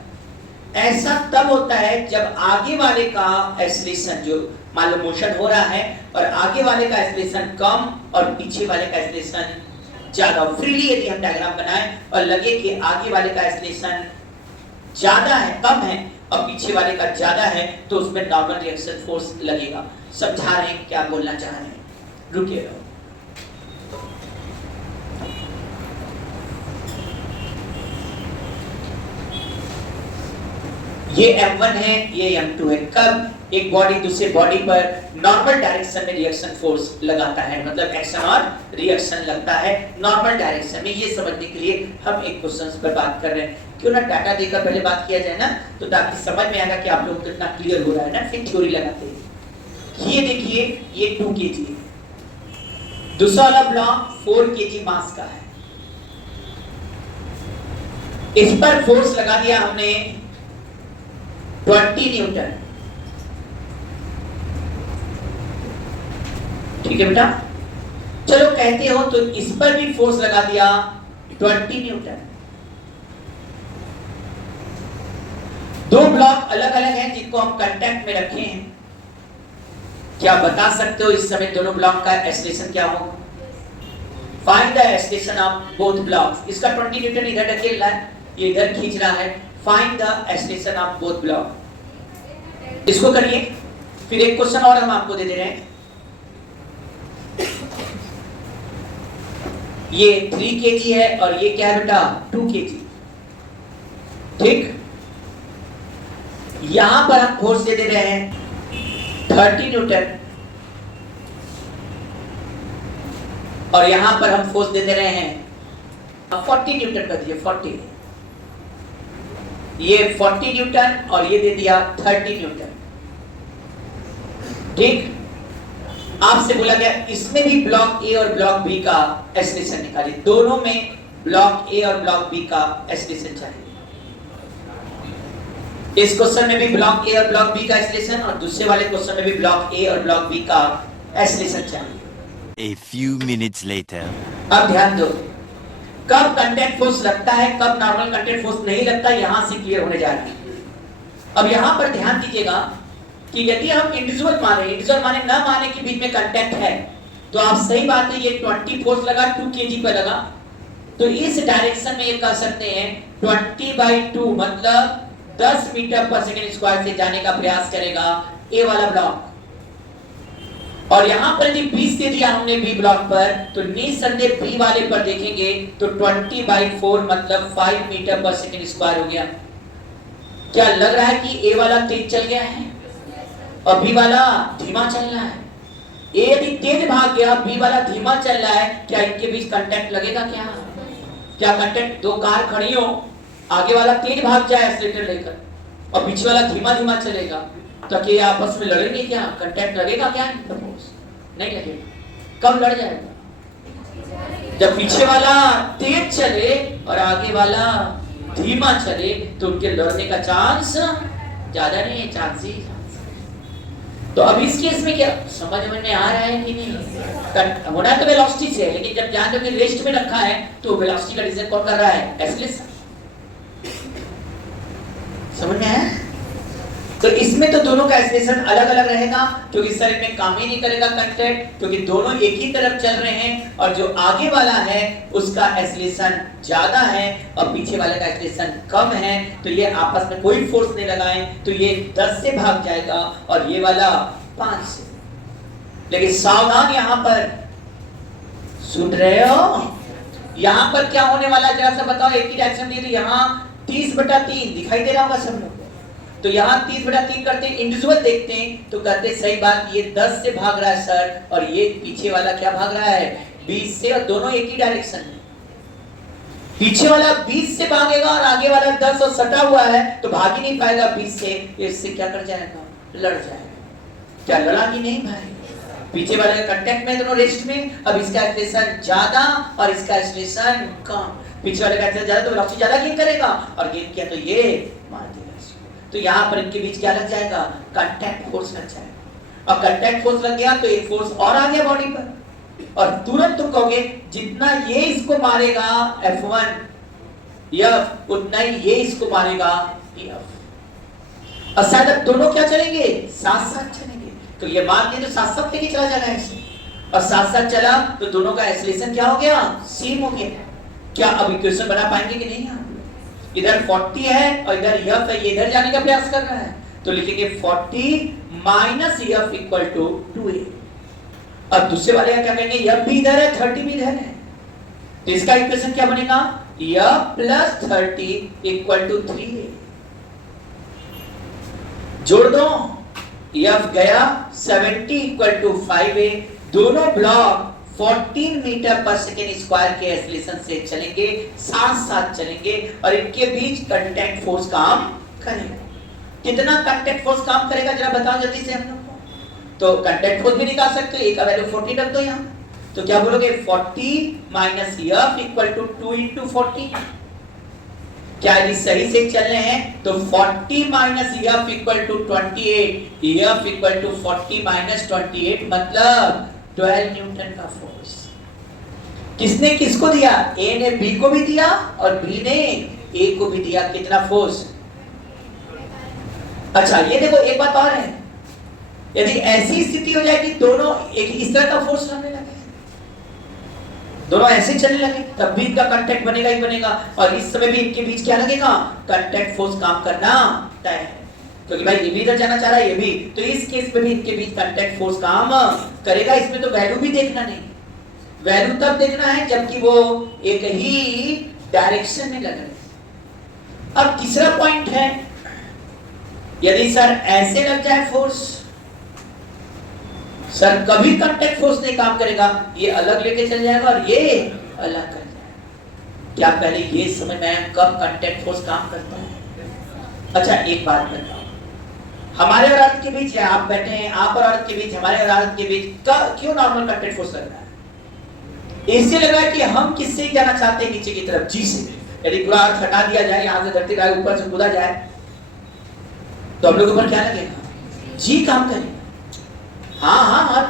ऐसा तब होता है जब आगे वाले का एक्सीलरेशन, जो मान लो मोशन हो रहा है और आगे वाले का एक्सीलरेशन कम और पीछे वाले का एक्सीलरेशन ज्यादा। फ्रीली यदि हम डायग्राम बनाएं और लगे कि आगे वाले का एक्सीलरेशन ज्यादा है, कम है, और पीछे वाले का ज्यादा है, तो उसमें नॉर्मल रिएक्शन फोर्स लगेगा। समझा रहे हैं क्या बोलना चाह रहे हैं? रुकिए रहो। ये M1 है, ये M2 है। कब एक बॉडी दूसरे बॉडी पर नॉर्मल डायरेक्शन में रिएक्शन फोर्स लगाता है, मतलब एक्शन और रिएक्शन लगता है नॉर्मल डायरेक्शन में। ये समझने के लिए हम एक क्वेश्चन पर बात कर रहे हैं। क्यों ना डाटा देकर पहले बात किया जाए ना, तो ताकि समझ में आएगा कि आप लोग कितना क्लियर हो रहा है ना, फिर थ्योरी लगाते हैं। ये देखिए ये 2 kg, दूसरा वाला ब्लॉक 4 kg मास का है। इस पर फोर्स लगा दिया हमने 20 न्यूटन। ठीक है बेटा? चलो कहते हो तो इस पर भी फोर्स लगा दिया 20 न्यूटन। दो ब्लॉक अलग अलग हैं जिनको हम कांटेक्ट में रखे हैं। क्या बता सकते हो इस समय दोनों ब्लॉक का एक्सीलरेशन क्या होगा? Find the acceleration of both blocks. इसका 20 न्यूटन इधर ढकेल रहा है, ये इधर खींच रहा है। Find the acceleration of both block. इसको करिए। फिर एक क्वेश्चन और हम आपको दे दे रहे हैं। ये 3 kg है और ये क्या है बेटा? 2 kg। ठीक, यहां पर हम फोर्स दे दे रहे हैं 30 न्यूटन और यहां पर हम फोर्स दे दे रहे हैं 40 न्यूटन कर दिए। 40, ये 40 न्यूटन और ये दे दिया 30 न्यूटन। ठीक, आपसे बोला गया इसमें भी ब्लॉक ए और ब्लॉक बी का एक्सीलरेशन निकालिए। दोनों में ब्लॉक ए और ब्लॉक बी का एक्सीलरेशन चाहिए। इस क्वेश्चन में भी ब्लॉक ए और ब्लॉक बी का एक्सीलरेशन और दूसरे वाले क्वेश्चन में भी ब्लॉक ए और ब्लॉक बी का एक्सीलरेशन चाहिए। A few minutes later. अब ध्यान दो, कब कांटेक्ट फोर्स लगता है, कब नॉर्मल कांटेक्ट फोर्स नहीं लगता, यहां से क्लियर होने जा रही है। अब यहां पर ध्यान दीजिएगा कि यदि हम इंडिविजुअल माने ना माने कि बीच में कांटेक्ट है, तो आप सही बात है, ये 20 फोर्स लगा 2 kg पर लगा, तो इस डायरेक्शन में ये कह सकते हैं 20/2 मतलब 10 मीटर पर सेकंड स्क्वायर से जाने का प्रयास करेगा ए वाला ब्लॉक। और यहां पर यदि 20 दे दिया हमने बी ब्लॉक पर, तो निसंदेह बी वाले पर देखेंगे तो 20/4 मतलब 5 मीटर पर सेकंड स्क्वायर हो गया। क्या लग रहा है कि ए वाला तेज चल गया है और बी वाला धीमा चल रहा है? ए यदि तेज भाग गया, बी वाला धीमा चल रहा है, क्या इनके बीच कांटेक्ट लगेगा? क्या कांटेक्ट? दो कार खड़ी हो, आगे वाला तेज भाग जाए एक्सीलरेटर लेकर और पीछे वाला धीमा धीमा चलेगा, तो क्या आपस में लड़ेंगे? क्या कांटेक्ट लगेगा? क्या नहीं लगेगा। कब लड़ जाएगा? जब पीछे वाला तेज चले और आगे वाला धीमा चले, तो उनके लड़ने का चांस ज्यादा नहीं है, चांस ही। तो अब इस केस में क्या समझ में आ रहा है कि नहीं? होना तो वेलोसिटी से है, लेकिन जब जान लो कि रेस्ट में रखा है, तो वेलोसिटी का डिसीजन कौन कर रहा है? एक्सीलरेशन। समझ में आया? तो इसमें तो दोनों का एक्सीलरेशन अलग अलग रहेगा, क्योंकि सर इनमें काम ही नहीं करेगा कांटेक्ट, क्योंकि दोनों एक ही तरफ चल रहे हैं, और जो आगे वाला है उसका एक्सीलरेशन ज्यादा है और पीछे वाले का एक्सीलरेशन कम है, तो ये आपस में कोई फोर्स नहीं लगाए, तो ये 10 से भाग जाएगा और ये वाला 5 से। लेकिन सावधान, यहां पर सुन रहे हो, यहां पर क्या होने वाला है जरा सा बताओ। एक ही डायरेक्शन दी, तो यहां 30/3 दिखाई दे रहा होगा सब लोग। तो यहाँ 30/3 करते हैं, इंडिविजुअल देखते हैं तो कहते हैं सही बात, ये 10 से भाग रहा है सर, और ये पीछे वाला क्या भाग रहा है? 20 से, और दोनों एक ही डायरेक्शन में। पीछे वाला 20 से भागेगा और आगे वाला 10 और सटा हुआ है, तो भाग ही नहीं पाएगा 20 से, इससे क्या कर जाएगा? लड़ जाएगा। क्या लड़ा कि नहीं भाई? पीछे वाले का कांटेक्ट में, दोनों रेस्ट में। अब इसका एक्सीलरेशन ज्यादा और इसका एक्सीलरेशन कम। पीछे वाले का एक्सीलरेशन ज्यादा तो वेलोसिटी ज्यादा गेन करेगा, और गेन किया तो ये मार देगा। तो यहाँ पर इनके बीच क्या लग जाएगा? कांटेक्ट फोर्स लग जाएगा, और कांटेक्ट फोर्स लग गया तो एक फोर्स और आ गया बॉडी पर, और तुरंत तुम कहोगे जितना ये इसको मारेगा F1 F, उतना ही ये इसको मारेगा F। और शायद अब दोनों क्या चलेंगे? साथ साथ चलेंगे। तो ये मान के तो साथ साथ लेके चला जाएगा ऐसे, और साथ साथ चला तो दोनों का एक्सीलरेशन क्या हो गया? सेम हो गया। क्या अब इक्वेशन बना पाएंगे कि नहीं? आप इधर 40 है और इधर F है, ये इधर जाने का प्रयास कर रहा है, तो लिखेंगे 40 minus F equal to 2a। अब दूसरे वाले का क्या कहेंगे? F भी इधर है, 30 भी इधर है, तो इसका इक्वेशन क्या बनेगा? F plus 30 equal to 3a। जोड़ दो, F गया 70 इक्वल टू 5a। दोनों block 14 metre per second square के एक्सीलरेशन से चलेंगे, साथ साथ चलेंगे, और इनके बीच कांटेक्ट फोर्स काम करेगा। कितना कांटेक्ट फोर्स काम करेगा जरा बताओ जल्दी से हम लोग को। तो कांटेक्ट फोर्स भी निकाल सकते हो, एक का वैल्यू 40 रख दो यहाँ, तो क्या बोलोगे? 40 minus F equal to 2 into 40। क्या यदि सही से चल रहे हैं तो 40 minus F equal to 28, F equal to 40 minus 28 मतलब 12 न्यूटन का फोर्स। किसने किसको दिया? ए ने बी को भी दिया और बी ने ए को भी दिया। कितना फोर्स? अच्छा ये देखो एक बात और है, यदि ऐसी स्थिति हो जाए कि दोनों एक इस तरह का फोर्स लगने लगे, दोनों ऐसे चलने लगे, तब भी इनका कांटेक्ट बनेगा ही बनेगा, और इस समय भी इनके बीच क्या लगेगा? कांटेक्ट फोर्स काम करना तय है, क्योंकि भाई ये भी इधर जाना चाह रहा है, ये भी, तो इस केस में भी इनके बीच कांटेक्ट फोर्स काम करेगा। इसमें तो वैल्यू भी देखना नहीं, वैल्यू तब देखना है जबकि वो एक ही डायरेक्शन में लग रहे हैं। अब तीसरा पॉइंट है, यदि सर ऐसे लग जाए फोर्स, सर कभी कांटेक्ट फोर्स नहीं काम करेगा, ये अलग लेके चल जाएगा और ये अलग कर जाएगा। क्या पहले ये समझ में आया कब कांटेक्ट फोर्स काम करता है? अच्छा एक बात बताओ, हमारे और अर्थ के बीच, या आप बैठे हैं, आप और अर्थ के बीच, हमारे और अर्थ के बीच क्यों नॉर्मल कांटेक्ट फोर्स लग रहा है? इससे लग रहा है कि हम किससे जाना चाहते हैं? नीचे की तरफ, जी से। यदि पूरा अर्थ हटा दिया जाए, यहाँ से धरती का ऊपर से कूदा जाए, तो हम लोग ऊपर क्या लगेगा? जी काम करेगा। हाँ,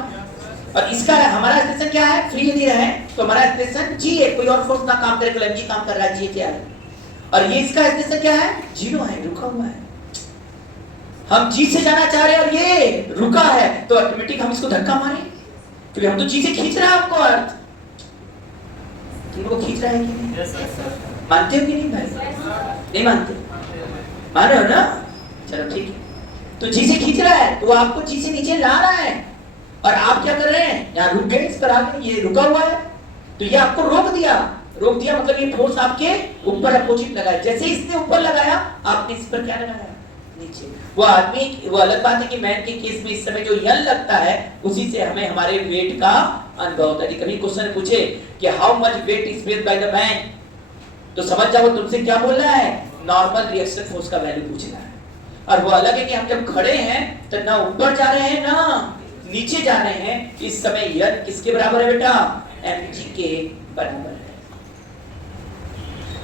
और इसका हमारा एक्सप्रेशन क्या है? फ्री यदि रहे तो हमारा एक्सप्रेशन जी है, कोई और फोर्स ना काम करे, कोई जी काम कर रहा है, जी क्या है। और ये इसका एक्सप्रेशन क्या है? जीरो है, रुका हुआ है। हम जी से जाना चाह रहे हैं और ये रुका है, तो ऑटोमेटिक हम इसको धक्का मारें, क्योंकि हम तो जी से खींच रहा है हमको अर्थ। तुमको खींच रहा है कि नहीं? मानते हो कि नहीं भाई? नहीं मानते? मान रहे हो ना? चलो ठीक है, तो जी से खींच रहा है तो आपको जी से नीचे ला रहा है, और आप क्या कर रहे हैं? यहाँ रुक गए, इस पर आगे ये रुका हुआ है, तो ये आपको रोक दिया मतलब ये फोर्स आपके ऊपर अपोजिट लगाया। जैसे इसने ऊपर लगाया, आपने इस पर क्या लगाया? नीचे। वो आदमी, वो अलग बात है कि मैन के केस में इस समय जो यन लगता है उसी से हमें हमारे वेट का अनुभव होता है। कभी क्वेश्चन पूछे कि how much weight is beared by the man, तो समझ जाओ तुमसे क्या बोल रहा है, नॉर्मल रिएक्शन फोर्स का वैल्यू पूछ रहा है। और वो अलग है कि हम जब खड़े हैं तो ना ऊपर जा रहे हैं ना नीचे जा रहे हैं। इस समय यन किसके बराबर है बेटा, mg के बराबर है।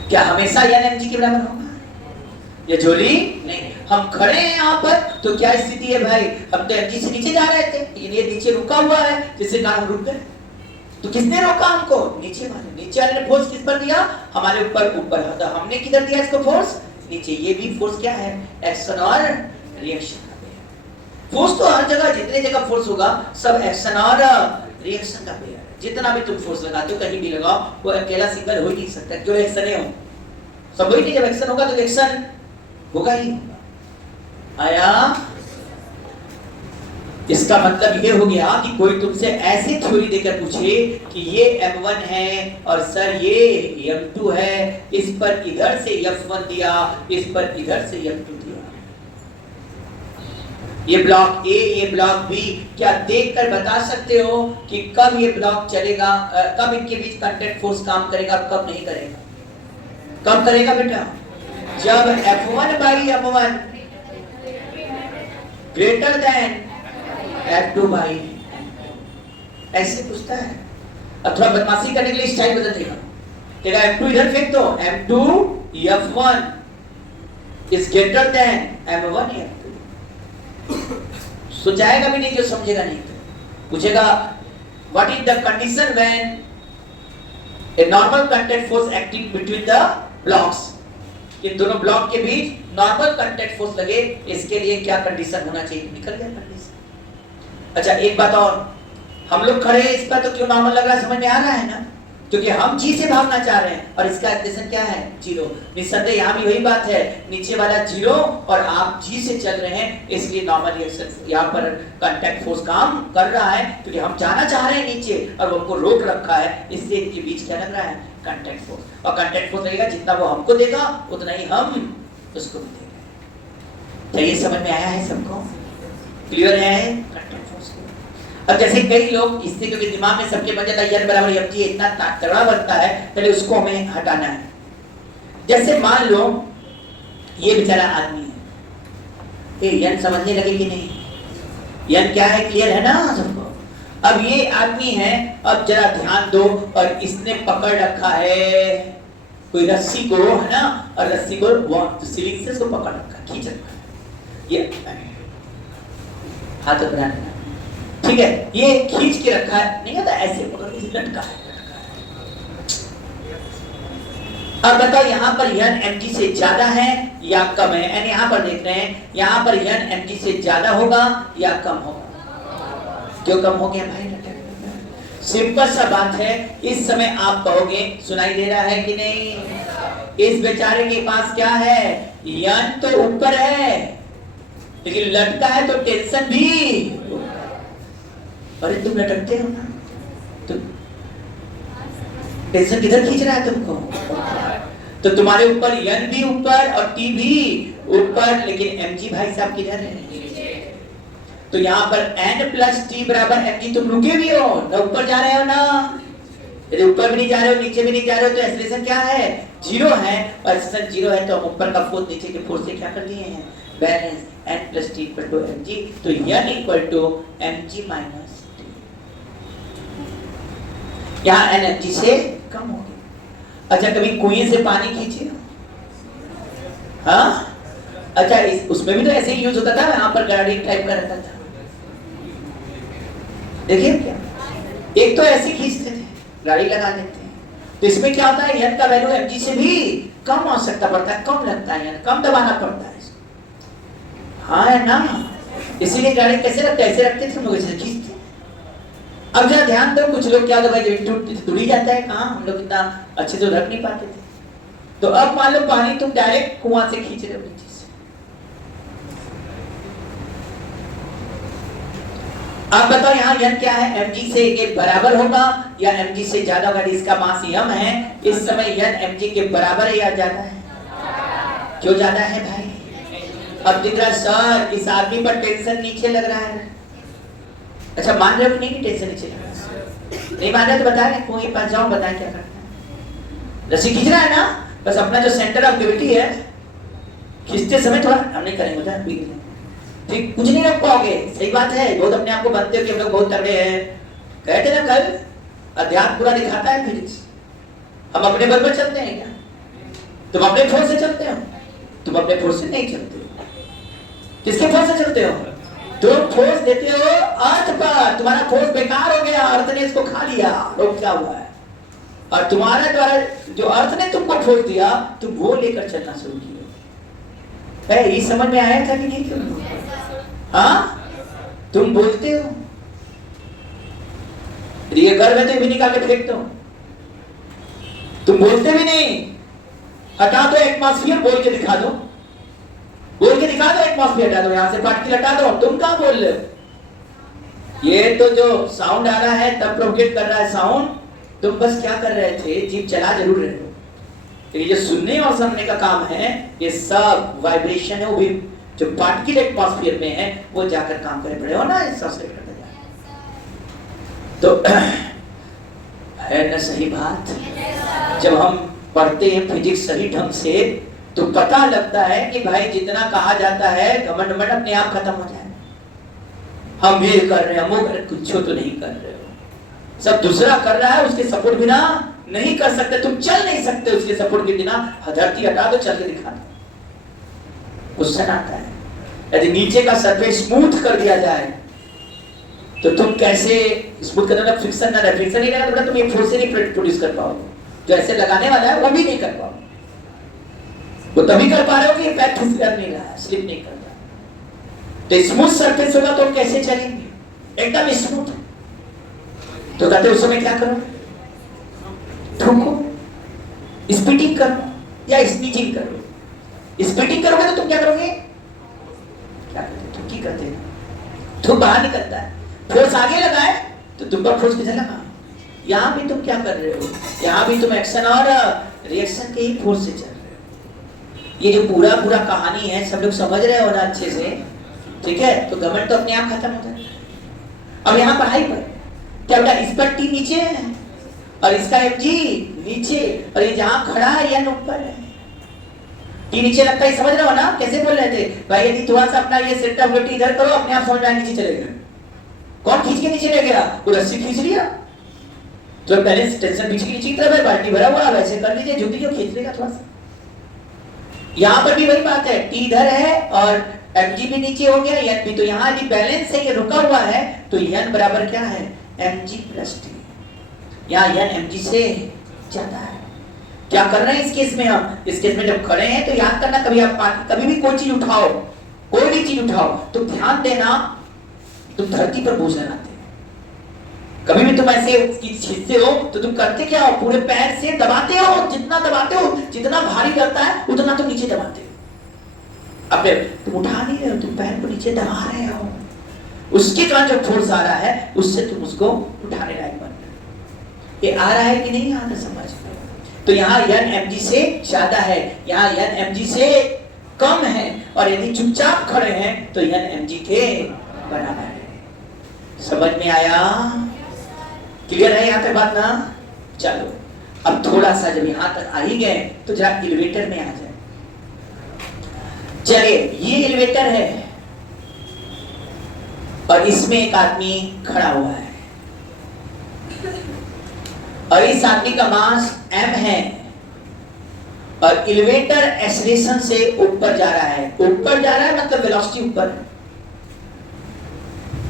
क्या हमेशा यन mg के बराबर होगा? ये जोली नहीं। हम खड़े हैं यहाँ पर तो क्या स्थिति है भाई, हम तो mg से नीचे जा रहे थे, लेकिन ये नीचे रुका हुआ है जिससे कारण हम रुक गए। तो किसने रोका हमको? नीचे वाले। नीचे वाले ने फोर्स किस पर दिया? हमारे ऊपर। ऊपर तो हमने किधर दिया इसको फोर्स? नीचे। ये भी फोर्स क्या है? एक्शन और रिएक्शन का पेयर। फोर्स तो हर जगह, जितने जगह फोर्स होगा सब एक्शन और रिएक्शन का पेयर है। जितना भी तुम फोर्स लगाते हो कहीं भी लगाओ, वो अकेला सिंगल हो ही नहीं सकता। क्यों एक्शन है हो सब वही नहीं। जब एक्शन होगा तो एक्शन होगा ही होगा। आया? इसका मतलब ये हो गया कि कोई तुमसे ऐसी थ्योरी देकर पूछे कि ये m1 है और सर ये m2 है, इस पर इधर से f1 दिया, इस पर इधर से f2 दिया, ये ब्लॉक A, ये ब्लॉक B, क्या देखकर बता सकते हो कि कब ये ब्लॉक चलेगा, कब इनके बीच कांटेक्ट फोर्स काम करेगा, कब नहीं करेगा? कब करेगा बेटा? जब F1 by M1 greater than F2 by ऐसे पूछता है। अब थोड़ा बदमाशी करने के लिए स्टाइल बदल देगा, कहगा M2 इधर फेंक दो, M2 F1 is greater than M1 F2। सोचाएगा भी नहीं, जो समझेगा नहीं। तो पूछेगा what is the condition when a normal contact force acting between the blocks, इन दोनों ब्लॉक के बीच नॉर्मल कांटेक्ट फोर्स लगे, इसके लिए क्या कंडीशन होना चाहिए? निकल गया कंडीशन। अच्छा एक बात और, हम लोग खड़े हैं इस पर तो क्यों नॉर्मल लग रहा है? समझ में आ रहा है ना? क्योंकि हम जी से भागना चाह रहे हैं और इसका एक्सेलेरेशन क्या है? 0। निस्संदेह यहाँ भी वही बात है, नीचे वाला 0 और आप जी से चल रहे हैं, इसलिए नॉर्मल रिएक्शन यहाँ पर कांटेक्ट फोर्स काम कर रहा है, क्योंकि हम जाना चाह रहे हैं नीचे और वो हमको रोक रखा है, इसलिए इनके बीच क्या लग रहा है? Contact force. और कांटेक्ट फोर्स लगेगा, जितना वो हमको देगा उतना ही हम उसको भी देंगे। क्या ये समझ में आया है सबको? क्लियर है कांटेक्ट फोर्स को? अब जैसे कई लोग इससे, क्योंकि दिमाग में सबके बन जाता है n बराबर mg, इतना तगड़ा बनता है, पहले उसको हमें हटाना है। जैसे मान लो ये बेचारा आदमी है, ये n समझने लगे कि नहीं? n क्या है? क्लियर है ना सबको? अब ये आदमी है, अब जरा ध्यान दो, और इसने पकड़ रखा है कोई रस्सी को, है ना, और रस्सी को सीलिंग से इसको पकड़ रखा, खींच रखा है, ये हाथ बना लेना, ठीक है, ये खींच के रखा है, नहीं होता ऐसे पकड़ के लटका है। अब बताओ यहाँ पर यन mg से ज्यादा है या कम है? यानी यहाँ पर देख रहे हैं, यहाँ पर यन mg से ज्यादा होगा या कम होगा? क्यों कम हो गया भाई? सिंपल सा बात है। इस समय आप कहोगे सुनाई दे रहा है कि नहीं? इस बेचारे के पास क्या है? यन तो ऊपर है, लेकिन लटका है तो टेंशन भी। अरे तुम लटकते हो ना, तो टेंशन किधर खींच रहा है तुमको? तो तुम्हारे ऊपर यन भी ऊपर और टी भी ऊपर, लेकिन mg भाई साहब किधर है? तो यहाँ पर n प्लस टी बराबर mg। तुम रुके भी हो ना, ऊपर जा रहे हो ना, यदि ऊपर भी नहीं जा रहे हो नीचे भी नहीं जा रहे हो, तो एक्सेलरेशन क्या है? 0 है, और एक्सेलरेशन 0 है तो हम ऊपर का फोर्स नीचे के फोर्स से क्या कर लिए हैं? Balance. n plus t equal to mg, तो n equal to mg minus t. यहाँ n mg से कम हो गया। अच्छा कभी कुएं से पानी खींचे? हाँ, अच्छा उसमें भी तो ऐसे ही यूज होता था, यहाँ पर गाड़ी टाइप का रहता था, देखिए क्या, एक तो ऐसे खींचते थे, गाड़ी लगा देते हैं, तो इसमें क्या होता है? यन का वैल्यू mg से भी कम आवश्यकता पड़ता है, कम लगता है, कम दबाना पड़ता है इसको। हाँ है ना, इसीलिए गाड़ी कैसे रखते? ऐसे रखते थे हम लोग, ऐसे खींचते। अब जरा ध्यान दो, कुछ लोग क्या होता है टूट ही जाता है, कहाँ हम लोग इतना अच्छे से रख नहीं पाते थे। तो अब मान लो पानी तुम डायरेक्ट कुआं से खींच रहे हो नीचे से, आप बताओ यहाँ यन क्या है? mg से ये बराबर होगा या mg से ज्यादा होगा? इसका मास m है, इस समय यन mg के बराबर है या ज्यादा है? क्यों ज्यादा है भाई? अब दिख रहा है सर इस आदमी पर टेंशन नीचे लग रहा है। अच्छा मान रहे हो कि नहीं कि टेंशन नीचे लग रहा है? नहीं मान रहे तो बता रहे कोई पास जाओ बताएं क्या करना है। रस्सी खींच रहा है ना, बस अपना जो सेंटर ऑफ ग्रेविटी है खींचते समय थोड़ा हम नहीं करेंगे ठीक, कुछ नहीं रख पाओगे। सही बात है, बहुत अपने आप को बनते हो कि हम लोग बहुत तगड़े हैं। कहते ना कल अध्यात्म पूरा दिखाता है फिजिक्स, हम अपने बल पर चलते हैं क्या? तुम अपने फोर्स से चलते हो? तुम अपने फोर्स से नहीं चलते हो। किसके फोर्स से चलते हो? तुम फोर्स देते हो अर्थ पर, तुम्हारा फोर्स बेकार हो गया, अर्थ ने इसको खा लिया, लोग क्या हुआ है? और तुम्हारे द्वारा जो अर्थ ने तुमको फोर्स दिया तुम वो लेकर चलना शुरू किया। ये समझ में आया था कि नहीं तुम? हाँ तुम बोलते हो ये गर्व है तो ये भी निकाल के फेंक दो, तुम बोलते भी नहीं। हटा दो एटमॉस्फेयर, बोल के दिखा दो, बोल के दिखा दो एटमॉस्फेयर हटा दो, यहां से पार्टिकल हटा दो। तुम कहां बोल रहे हो? ये तो जो साउंड आ रहा है तब प्रोपगेट कर रहा है साउंड, तुम बस क्या कर रहे थे? जीभ चला जरूर रहे हो। ये जो सुनने और समझने का काम है ये सब वाइब्रेशन है, वो भी जो पार्टिकल एटमॉस्फेयर में है वो जाकर काम करे पड़े हो ना इस सबसे तो है ना सही बात। जब हम पढ़ते हैं फिजिक्स सही ढंग से तो पता लगता है कि भाई जितना कहा जाता है घमंड मंड अपने आप खत्म हो जाए। हम ये कर रहे हैं, हम वो कर, कुछ तो नहीं कर रहे हो, सब दूसरा कर रहा है, उसके सपोर्ट बिना नहीं कर सकते, तुम चल नहीं सकते उसके सपोर्ट के बिना। धरती हटा दो, चल के दिखा दो। क्वेश्चन आता है यदि नीचे का सरफेस स्मूथ कर दिया जाए तो तुम कैसे स्मूथ करना? ना फ्रिक्शन ना रहे, फ्रिक्शन नहीं रहेगा तो तुम ये फोर्स नहीं प्रोड्यूस कर पाओगे। जो ऐसे लगाने वाला है वो भी नहीं कर पाओगे, वो तभी कर पा रहे हो कि ये पैर फिसल नहीं रहा है, स्लिप नहीं कर रहा। तो स्मूथ सरफेस होगा तो कैसे चलेंगे? एकदम स्मूथ। तो कहते उस समय क्या करो? ठोको, स्पीडिंग करो या स्नीजिंग करो। स्पीडिंग करोगे तो तुम क्या करोगे? क्या करते? ठुकी करते हैं, तो बाहर निकलता है। फोर्स आगे लगाए तो तुम पर फोर्स किधर लगा? यहाँ भी तुम क्या कर रहे हो? यहाँ भी तुम एक्शन और रिएक्शन के ही फोर्स से चल रहे हो। ये जो पूरा कहानी है सब लोग समझ रहे हो ना अच्छे से? ठीक है, तो घमंड तो अपने आप खत्म हो जाता है। अब यहाँ पढ़ाई पर क्या बेटा, इस पर टी नीचे है और इसका mg नीचे, और ये जहां खड़ा है यह ऊपर है। टी नीचे लगता है, समझ रहे हो ना? कैसे बोल रहे थे भाई? यदि थोड़ा सा अपना ये सेट ऑफ ग्रेविटी इधर करो, अपने आप समझ में नीचे चलेगा। कौन खींच के नीचे ले गया? वो रस्सी खींच लिया तो बैलेंस टेंशन पीछे की नीचे की तरफ है, बाल्टी भरा हुआ है, वैसे कर लीजिए, झुकी जो खींच लेगा थोड़ा सा। यहाँ पर भी वही बात है, टी इधर है और mg भी नीचे हो गया, n भी। तो यहाँ भी बैलेंस है, ये रुका हुआ है, तो n बराबर क्या है? mg plus T. यहाँ n mg से ज्यादा है। क्या कर रहे हैं इस केस में? हम इस केस में जब खड़े हैं तो याद करना, कभी आप कभी भी कोई चीज उठाओ, कोई भी चीज उठाओ तो ध्यान देना तुम धरती पर बोझ लगाते हो। कभी भी तुम ऐसे खींचते हो तो तुम करते क्या हो? पूरे पैर से दबाते हो, जितना दबाते हो, जितना भारी लगता है उतना तुम नीचे दबाते हो। अब तुम उठा नहीं रहे हो, तुम पैर को नीचे दबा रहे हो, उसके कारण जो फोर्स आ रहा है उससे तुम उसको उठाने लायक बन रहे हो। ये आ रहा है कि नहीं आ रहा समझ? तो यहाँ n mg से ज्यादा है, यहाँ n mg से कम है, और यदि चुपचाप खड़े हैं तो n mg के बराबर है। समझ में आया? क्लियर है यहाँ पे बात ना? चलो अब थोड़ा सा जब यहाँ तक आ ही गए तो जरा एलिवेटर में आ जाए। चलिए, ये एलिवेटर है और इसमें एक आदमी खड़ा हुआ है और इस आदमी का मास m है और एलिवेटर एक्सेलरेशन से ऊपर जा रहा है। ऊपर जा रहा है मतलब वेलोसिटी ऊपर है,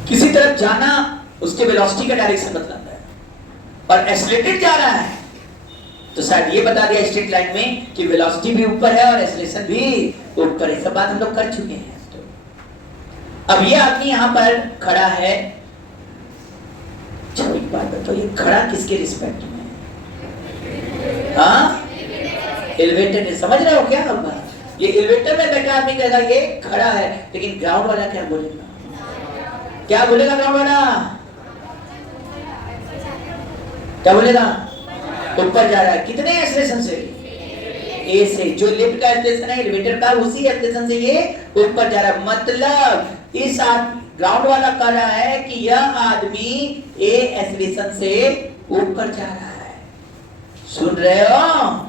किसी तरफ जाना उसके वेलोसिटी का डायरेक्शन बदलता है, और एक्सेलरेटेड जा रहा है तो शायद ये बता दिया स्ट्रेट लाइन में कि वेलोसिटी भी ऊपर है और एक्सेलरेशन भी ऊपर है। सब बात हम लोग कर चुके हैं। अब ये आदमी यहाँ पर खड़ा है। चलो एक बात बताओ, ये खड़ा किसके रिस्पेक्ट में? हाँ, एलिवेटर ने। समझ रहे हो क्या? अब ये एलिवेटर में बैठा आदमी कहेगा ये खड़ा है, लेकिन ग्राउंड वाला क्या बोलेगा? क्या बोलेगा ग्राउंड वाला? क्या बोलेगा? ऊपर जा रहा है। कितने एक्सेलरेशन से? ए से। जो लिफ्ट का एक्सलेशन है एलिवेटर का, उसी एक्सलेशन से ये ऊपर जा रहा है। मतलब इस ग्राउंड वाला कह रहा है कि यह आदमी ए एक्सलेशन से ऊपर जा रहा है। सुन रहे हो?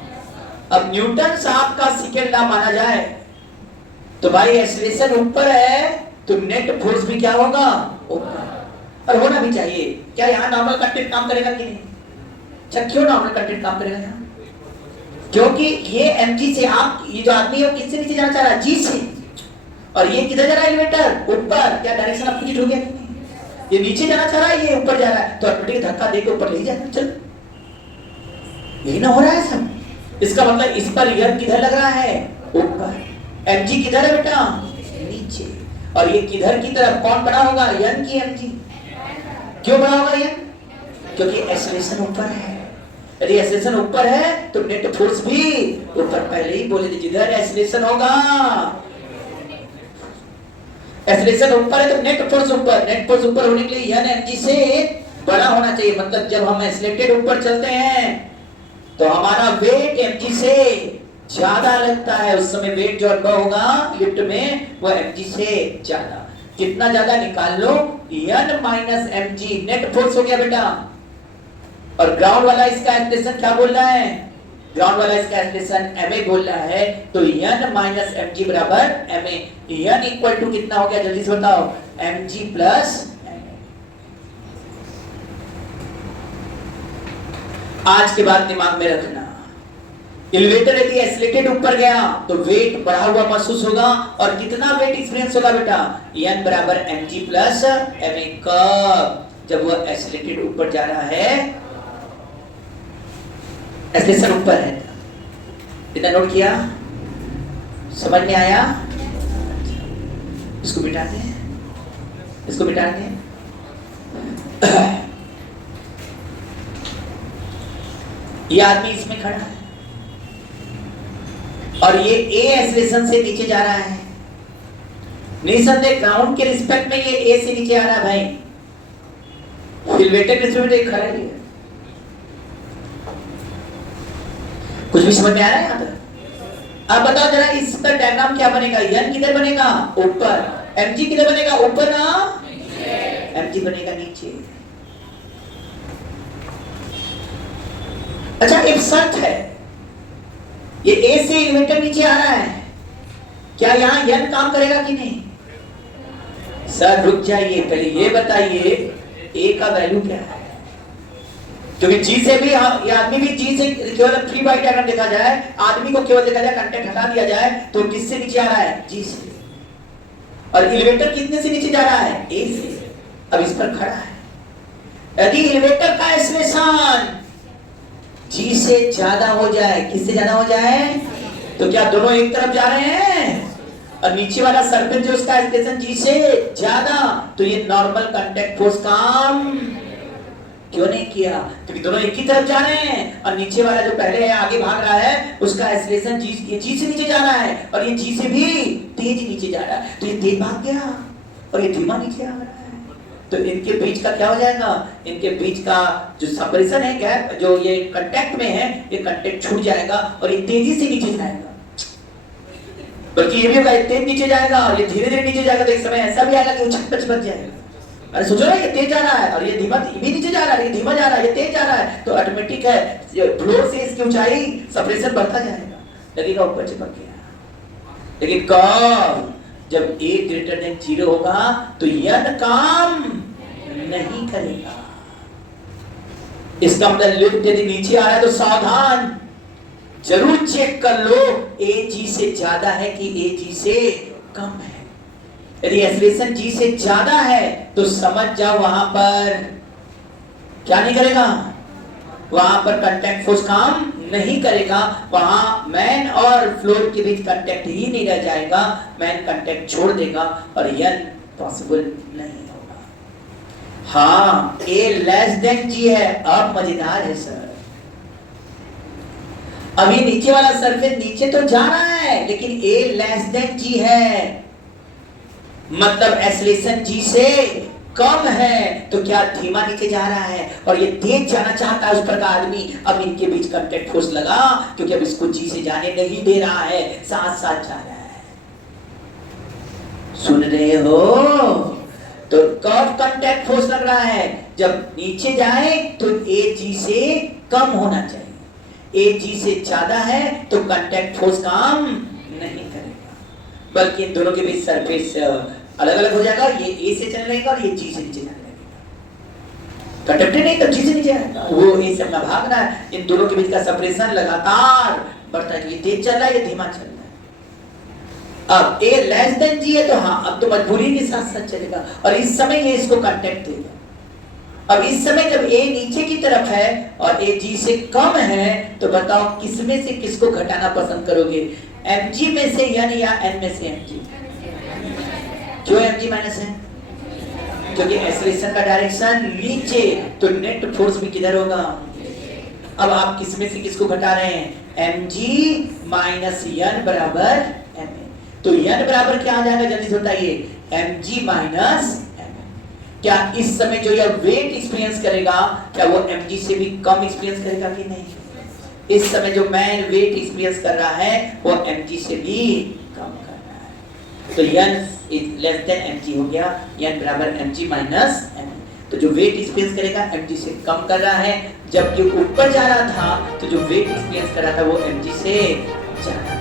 अब न्यूटन साहब का सेकंड लॉ माना जाए तो भाई एक्सलेशन ऊपर है तो नेट फोर्स भी क्या होगा? ऊपर। और होना भी चाहिए। क्या यहाँ नॉर्मल कंटेंट काम करेगा कि नहीं? अच्छा, क्यों नॉर्मल कंटेंट काम करेगा यहाँ? क्योंकि ये mg से आप, ये जो आदमी है वो किससे नीचे जाना चाह रहा है? g से। और ये किधर जा रहा है? एलिवेटर ऊपर। क्या डायरेक्शन अपोजिट हो गया कि नहीं? ये नीचे जाना चाह रहा है, ये ऊपर जा रहा है, तो ऑटोमेटिक धक्का देके ऊपर ले जाएगा। चल, यही ना हो रहा है सब। इसका मतलब इस पर यह किधर लग रहा है? ऊपर। mg किधर है बेटा? नीचे। और ये किधर की तरफ कौन बड़ा होगा? n की mg। क्यों बड़ा होगा n? क्योंकि एक्सेलरेशन ऊपर है। यदि एक्सेलरेशन ऊपर है तो नेट फोर्स भी ऊपर। पहले ही बोले थे जिधर एक्सेलरेशन होगा, एक्सेलरेशन ऊपर है तो नेट फोर्स ऊपर। नेट फोर्स ऊपर होने के लिए n mg से बड़ा होना चाहिए। मतलब जब हम एक्सेलरेटेड ऊपर चलते हैं तो हमारा वेट mg से ज्यादा लगता है। उस समय वेट जो अनुभव होगा लिफ्ट में वो mg से ज्यादा। कितना ज्यादा निकाल लो? n minus mg net force हो गया बेटा। और ग्राउंड वाला इसका एक्सलेशन क्या बोल रहा है? ग्राउंड वाला इसका एक्सलेशन ma बोल रहा है। तो n माइनस mg बराबर ma। n इक्वल टू कितना हो गया? जल्दी से बताओ। mg plus ma। आज के बाद दिमाग में रखना, एलिवेटर यदि एक्सीलरेटेड ऊपर गया तो वेट बढ़ा हुआ महसूस होगा। और कितना वेट एक्सपीरियंस होगा बेटा? n बराबर mg प्लस ma। कब? जब वो एक्सीलरेटेड ऊपर जा रहा है, एक्सीलरेशन ऊपर है। इतना नोट किया? समझ में आया? इसको मिटा दें, इसको मिटा दें। ये आदमी इसमें खड़ा है और ये ए एक्सेलरेशन से नीचे जा रहा है। निसंदेह ग्राउंड के रिस्पेक्ट में ये ए से नीचे आ रहा है भाई। एलिवेटर के रिस्पेक्ट में खड़ा है। कुछ भी समझ में आ रहा है यहाँ पर? अब बताओ जरा इसका डायग्राम क्या बनेगा? n किधर बनेगा? ऊपर। mg किधर बनेगा? ऊपर ना, mg बनेगा नीचे। अच्छा, एक शर्त है, ये ए से एलिवेटर नीचे आ रहा है, क्या यहाँ n काम करेगा कि नहीं? सर रुक जाइए, पहले ये बताइए ए का वैल्यू क्या है? क्योंकि जी से भी ये आदमी भी जी से केवल फ्री बॉडी डायग्राम देखा जाए, आदमी को केवल देखा जाए, कंटेंट हटा दिया जाए तो किससे नीचे आ रहा है? जी से। और एलिवेटर कितने से नीचे जा रहा है? ए से। अब इस पर खड़ा है। यदि एलिवेटर का एक्सेलरेशन जी से ज्यादा हो जाए, किससे ज्यादा हो जाए? तो क्या दोनों एक तरफ जा रहे हैं? और नीचे वाला सरफेस जो उसका एक्सेलरेशन जी से ज्यादा, तो ये नॉर्मल कांटेक्ट फोर्स काम क्यों नहीं किया? क्योंकि दोनों एक ही तरफ जा रहे हैं। और नीचे वाला जो पहले है आगे भाग रहा है, उसका एक्सेलरेशन जी से नीचे जा रहा है और ये जी से भी तेज नीचे जा रहा है। तो ये तेज भाग गया और ये धीमा नीचे आ रहा है। तो इनके बीच का क्या हो जाएगा? इनके बीच का जो सेपरेशन है, गैप जो ये कांटेक्ट में है, ये कांटेक्ट छूट जाएगा और ये तेजी से नीचे जाएगा। बल्कि ये भी होगा, ये तेज नीचे जाएगा और ये धीरे धीरे नीचे जाएगा। तो एक समय ऐसा भी आएगा कि वो छटपट बच जाएगा। अरे सोचो ना, ये तेज जा रहा है और ये धीमा, ये भी नीचे जा रहा है, ये धीमा जा रहा है, ये तेज जा रहा है, तो ऑटोमेटिक है फ्लोर से इसकी ऊंचाई सेपरेशन बढ़ता जाएगा, लगेगा ऊपर चिपक गया। लेकिन कब? जब a ग्रेटर देन 0 होगा तो n काम नहीं करेगा। इसका मतलब लिफ्ट यदि नीचे आ रहा है तो सावधान, जरूर चेक कर लो a g से ज्यादा है कि a g से कम है। यदि एक्सेलरेशन g से ज्यादा है तो समझ जाओ वहां पर क्या नहीं करेगा? वहां पर कांटेक्ट फोर्स काम नहीं करेगा। वहां मैन और फ्लोर के बीच कांटेक्ट ही नहीं रह जाएगा, मैन कांटेक्ट छोड़ देगा और n पॉसिबल नहीं होगा। हाँ, a लेस देन g है। अब मजेदार है सर, अभी नीचे वाला सरफेस नीचे तो जा रहा है लेकिन a लेस देन g है, मतलब एक्सेलरेशन g से कम है तो क्या धीमा नीचे जा रहा है, और ये तेज जाना चाहता है उस पर का आदमी, अब इनके बीच कांटेक्ट फोर्स लगा, क्योंकि अब इसको जी से जाने नहीं दे रहा है, साथ साथ जा रहा है। सुन रहे हो? तो कब कांटेक्ट फोर्स लग रहा है? जब नीचे जाए तो ए जी से कम होना चाहिए, ए जी से ज्यादा है तो कांटेक्ट फोर्स काम नहीं करेगा, बल्कि इन दोनों के बीच सरफेस अलग अलग हो जाएगा, ये ए से चलने लगेगा और ये जी से नीचे जाने लगेगा। कंडक्टर नहीं तो जी से नीचे आएगा, वो ए से अपना भाग रहा है, इन दोनों के बीच का सेपरेशन लगातार बढ़ता है, ये तेज चल रहा है, ये धीमा चल रहा है। अब ए लेस देन जी है तो हाँ, अब तो मजबूरी के साथ साथ चलेगा, और इस समय ये इसको कांटेक्ट देगा। अब इस समय जब ए नीचे की तरफ है और ए जी से कम है, तो बताओ किसमें से किसको घटाना पसंद करोगे, एम जी में से या एन में से एम जी? क्यों एम जी माइनस है? क्योंकि एक्सेलरेशन का डायरेक्शन नीचे, तो नेट फोर्स भी किधर होगा? अब आप किसमें से किसको घटा रहे हैं? एम जी माइनस एन बराबर एम ए। तो एन बराबर क्या आ जाएगा, जल्दी से बताइए? M g minus m a. क्या इस समय जो यह वेट एक्सपीरियंस करेगा, क्या वो एम जी से भी कम एक्सपीरियंस करेगा कि नहीं? इस समय जो मैन वेट एक्सपीरियंस कर रहा है वो एम जी से भी कम कर रहा है, तो n is less than mg हो गया, n बराबर mg माइनस m। तो जो वेट एक्सपीरियंस करेगा mg से कम कर रहा है, जबकि ऊपर जा रहा था तो जो वेट एक्सपीरियंस कर रहा था वो mg से ज्यादा।